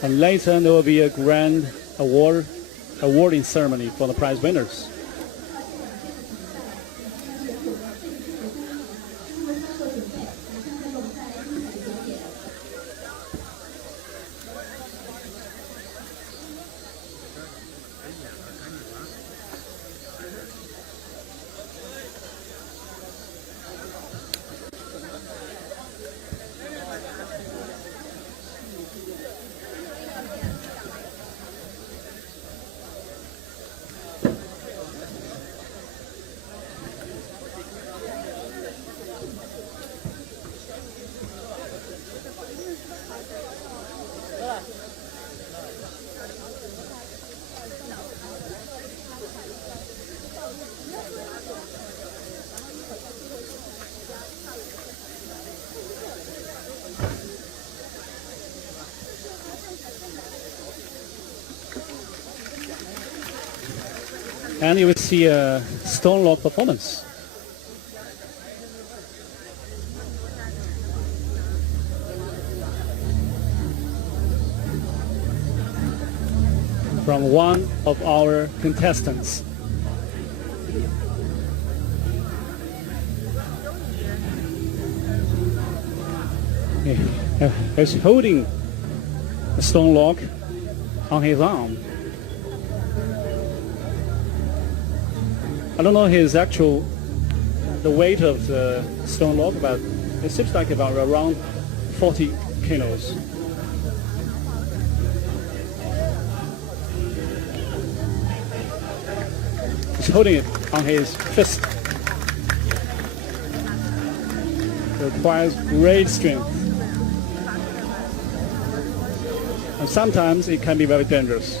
and later there will be a grand awarding ceremony for the prize winners. And you will see a stone log performance. From one of our contestants. He's holding a stone log on his arm. I don't know the weight of the stone log, but it seems like about around 40 kilos. He's holding it on his fist. It requires great strength. And sometimes it can be very dangerous.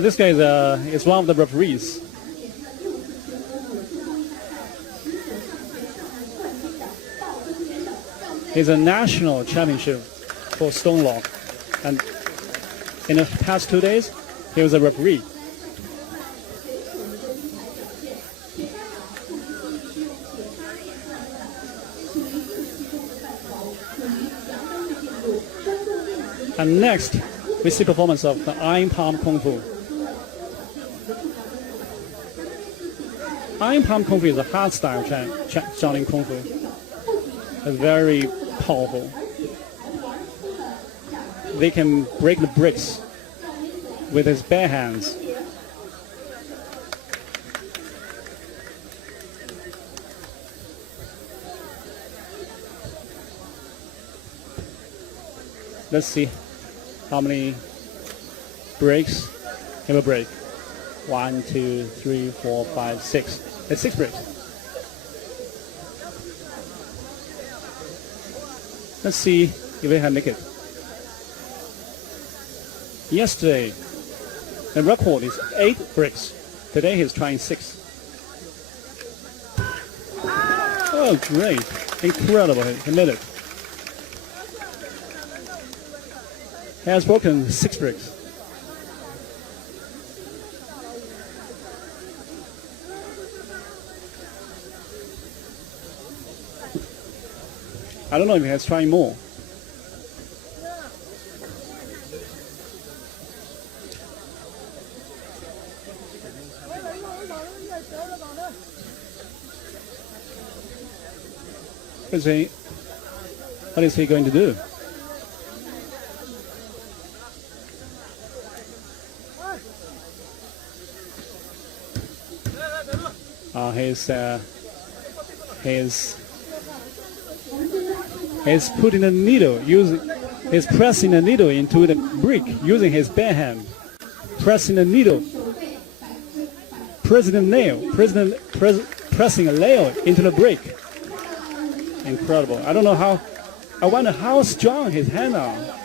This guy is one of the referees. It's a national championship for stone log, and in the past 2 days, he was a referee. And next, we see performance of the Iron Palm Kung Fu. Iron Palm Kung Fu is a hard style Shaolin Kung Fu. It's very powerful. They can break the bricks with his bare hands. Let's see how many breaks he will break. 1, 2, 3, 4, 5, 6. It's 6 breaks. Let's see if he can make it. Yesterday, the record is 8 breaks. Today he's trying 6. Oh, great. Incredible. He made it. He has broken 6 bricks. I don't know if he has tried more. What is he going to do? He's putting a needle, he's pressing a needle into the brick using his bare hand. Pressing a needle, pressing a nail into the brick. Incredible. I don't know how, I wonder how strong his hands are.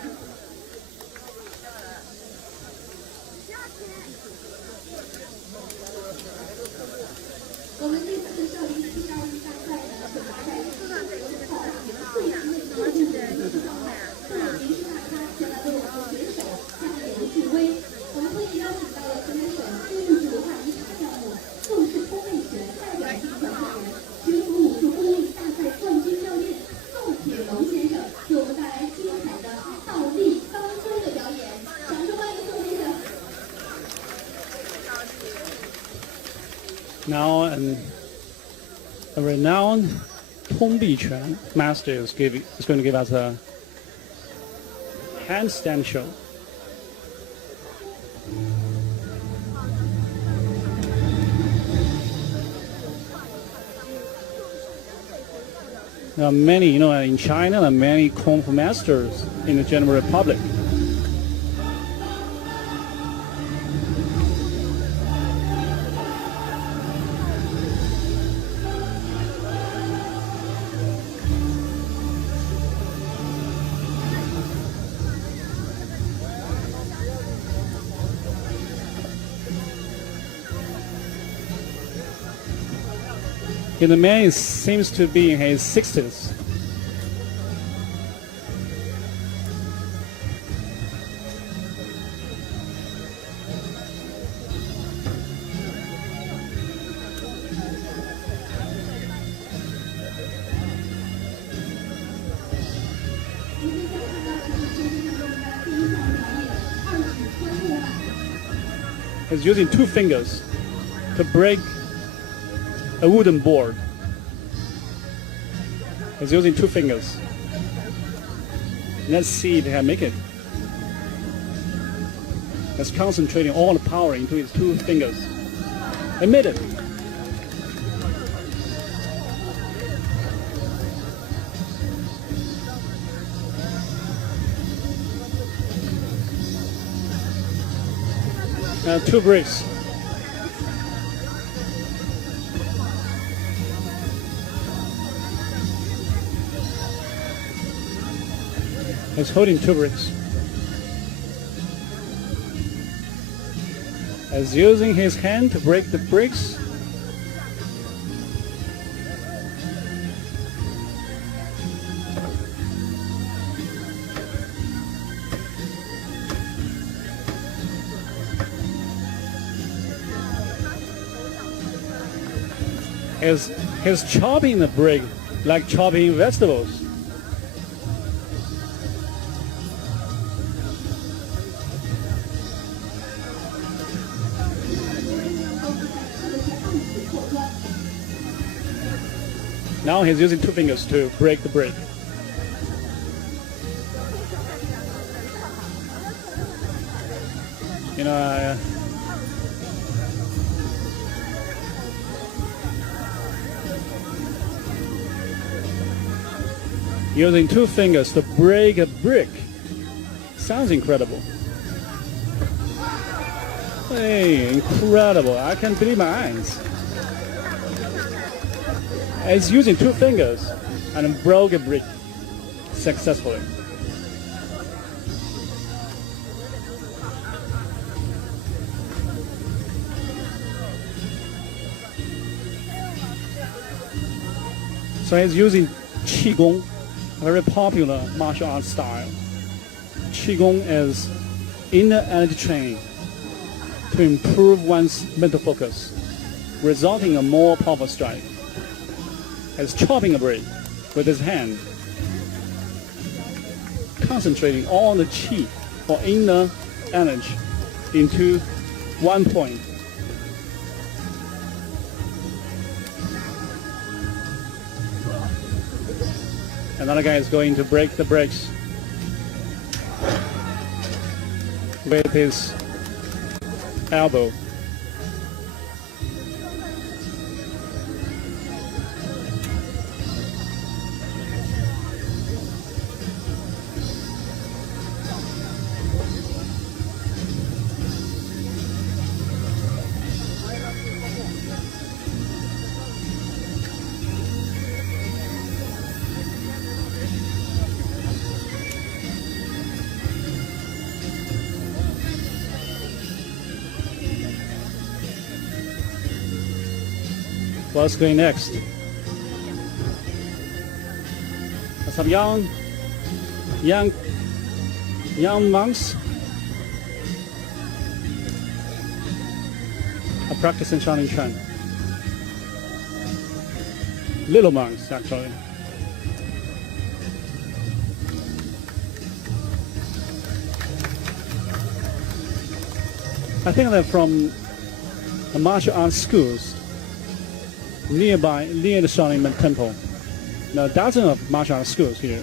Now, a renowned Tongbiquan master is going to give us a handstand show. There are many, in China, there are many Kung Fu masters in the General Republic. And the man seems to be in his 60s. He's using 2 fingers to break a wooden board. He's using 2 fingers. Let's see if he can make it. He's concentrating all the power into his 2 fingers. He made it. And 2 bricks. He's holding 2 bricks. He's using his hand to break the bricks. He's chopping the brick like chopping vegetables. Now he's using 2 fingers to break the brick. You know, using 2 fingers to break a brick. Sounds incredible. Hey, incredible. I can't believe my eyes. He's using 2 fingers and broke a brick successfully. So he's using Qigong, a very popular martial arts style. Qigong is inner energy training to improve one's mental focus, resulting in a more powerful strike. He's chopping a brick with his hand, concentrating all the qi or inner energy into one point. Another guy is going to break the bricks with his elbow. What's going next? Some young monks are practicing Shaolin Chuan. Little monks, actually. I think they're from the martial arts schools near the Shaolin temple. There are dozens of martial arts schools here.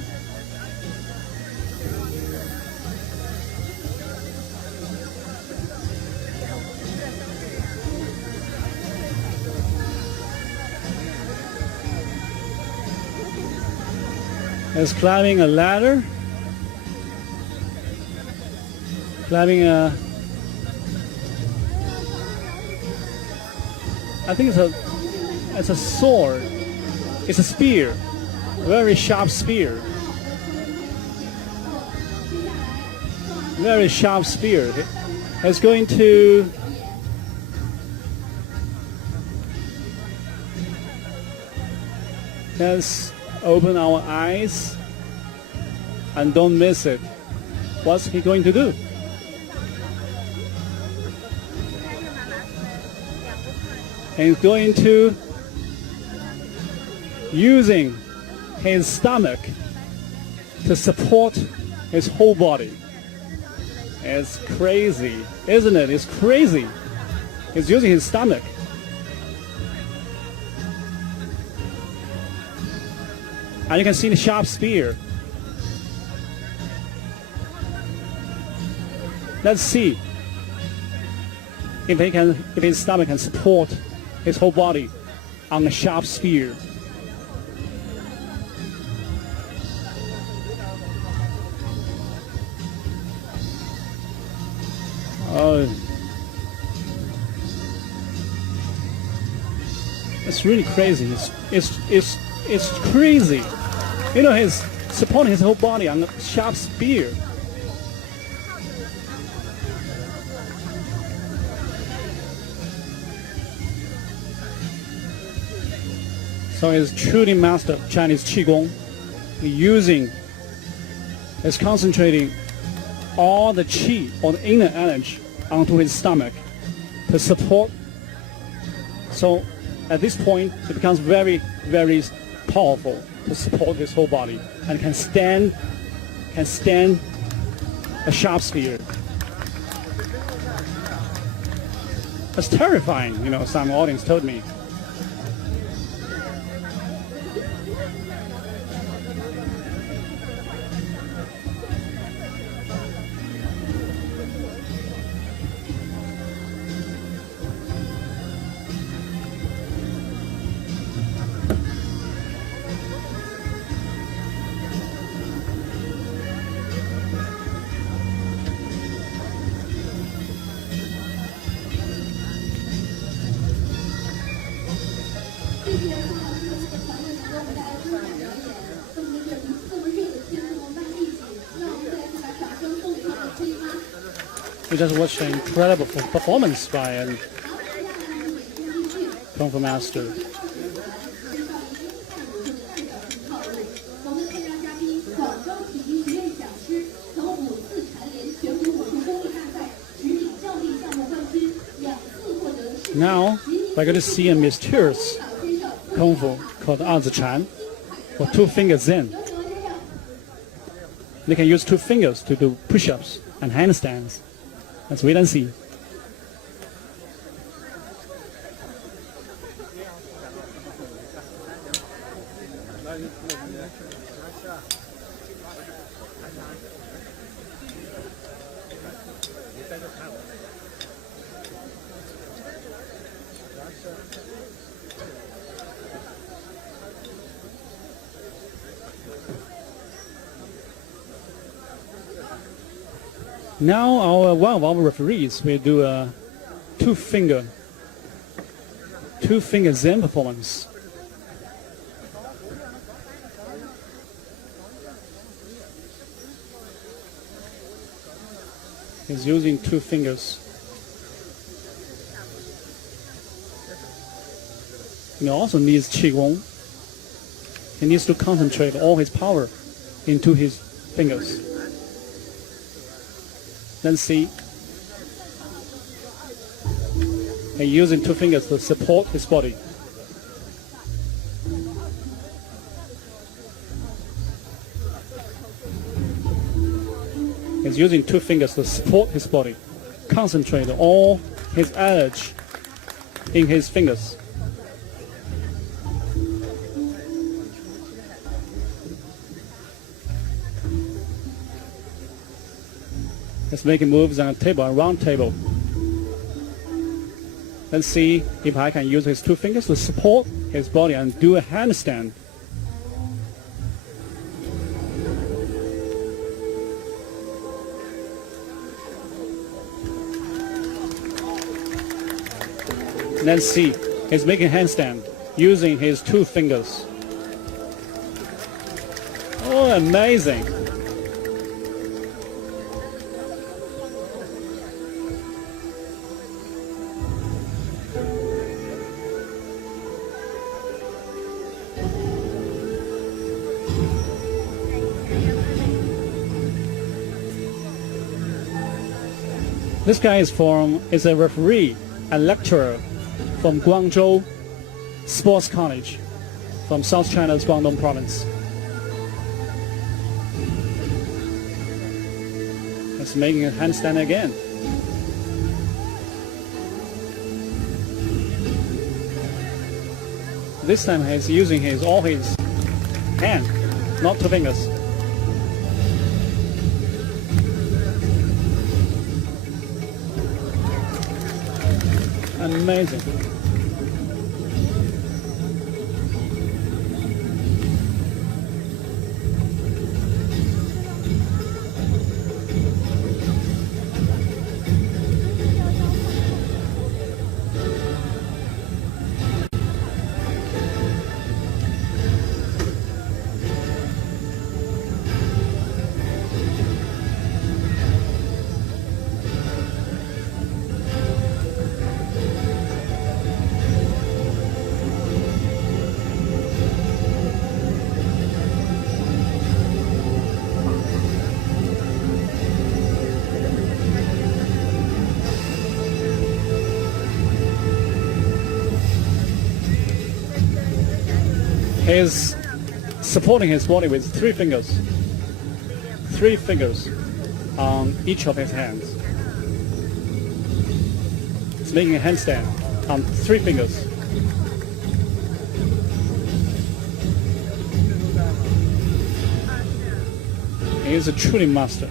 He's climbing a ladder, climbing a, I think it's a sword. It's a spear, very sharp spear. Very sharp spear. It's going to Let's open our eyes and don't miss it. What's he going to do? He's going to using his stomach to support his whole body. It's crazy, isn't it? It's crazy. He's using his stomach. And you can see the sharp spear. Let's see if his stomach can support his whole body on the sharp spear. Oh, it's really crazy. It's crazy. You know, he's supporting his whole body on a sharp spear. So he's truly master of Chinese Qigong. He's concentrating all the qi or the inner energy onto his stomach to support. So at this point, it becomes very, very powerful to support his whole body and can stand a sharp spear. It's terrifying, you know, some audience told me. We just watched an incredible performance by a Kung Fu master. Now we're going to see a mysterious Kung Fu called Chan, or two finger Zen. They can use two fingers to do push-ups and handstands. Let's wait and see. Now one of our referees will do a two finger Zen performance. He's using two fingers. He also needs Qigong. He needs to concentrate all his power into his fingers. Let's see. He's using two fingers to support his body. He's using two fingers to support his body. Concentrate all his energy in his fingers. He's making moves on a table, a round table. Let's see if I can use his two fingers to support his body and do a handstand. Let's see. He's making handstand using his two fingers. Oh, amazing. This guy is a referee and lecturer from Guangzhou Sports College from South China's Guangdong province. He's making a handstand again. This time he's using all his hand, not 2 fingers. Amazing. He's supporting his body with 3 fingers. 3 fingers on each of his hands. He's making a handstand on 3 fingers. He is a truly master.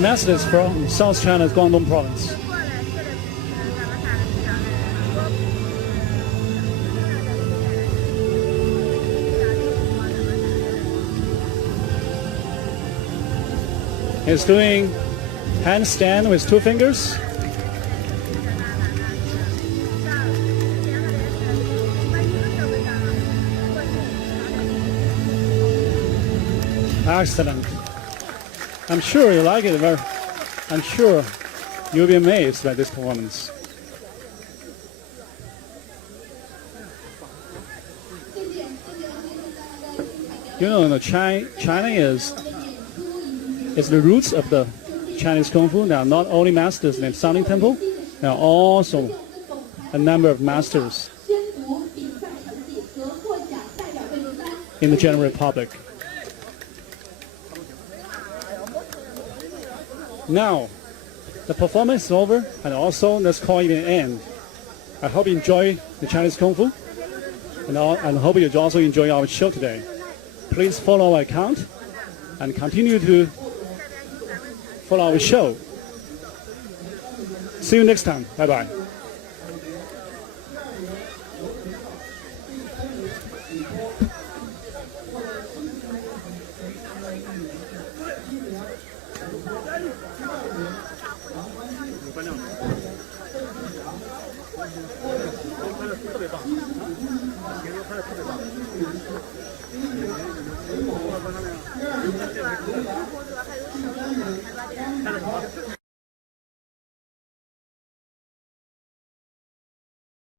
Nesta is from South China's Guangdong province. He's doing handstand with 2 fingers. Excellent. I'm sure you like it. I'm sure you'll be amazed by this performance. You know, China is the roots of the Chinese Kung Fu. There are not only masters in the Shaolin Temple, there are also a number of masters in the general public. Now, the performance is over, and also let's call it an end. I hope you enjoy the Chinese Kung Fu, and I hope you also enjoy our show today. Please follow our account and continue to follow our show. See you next time. Bye-bye.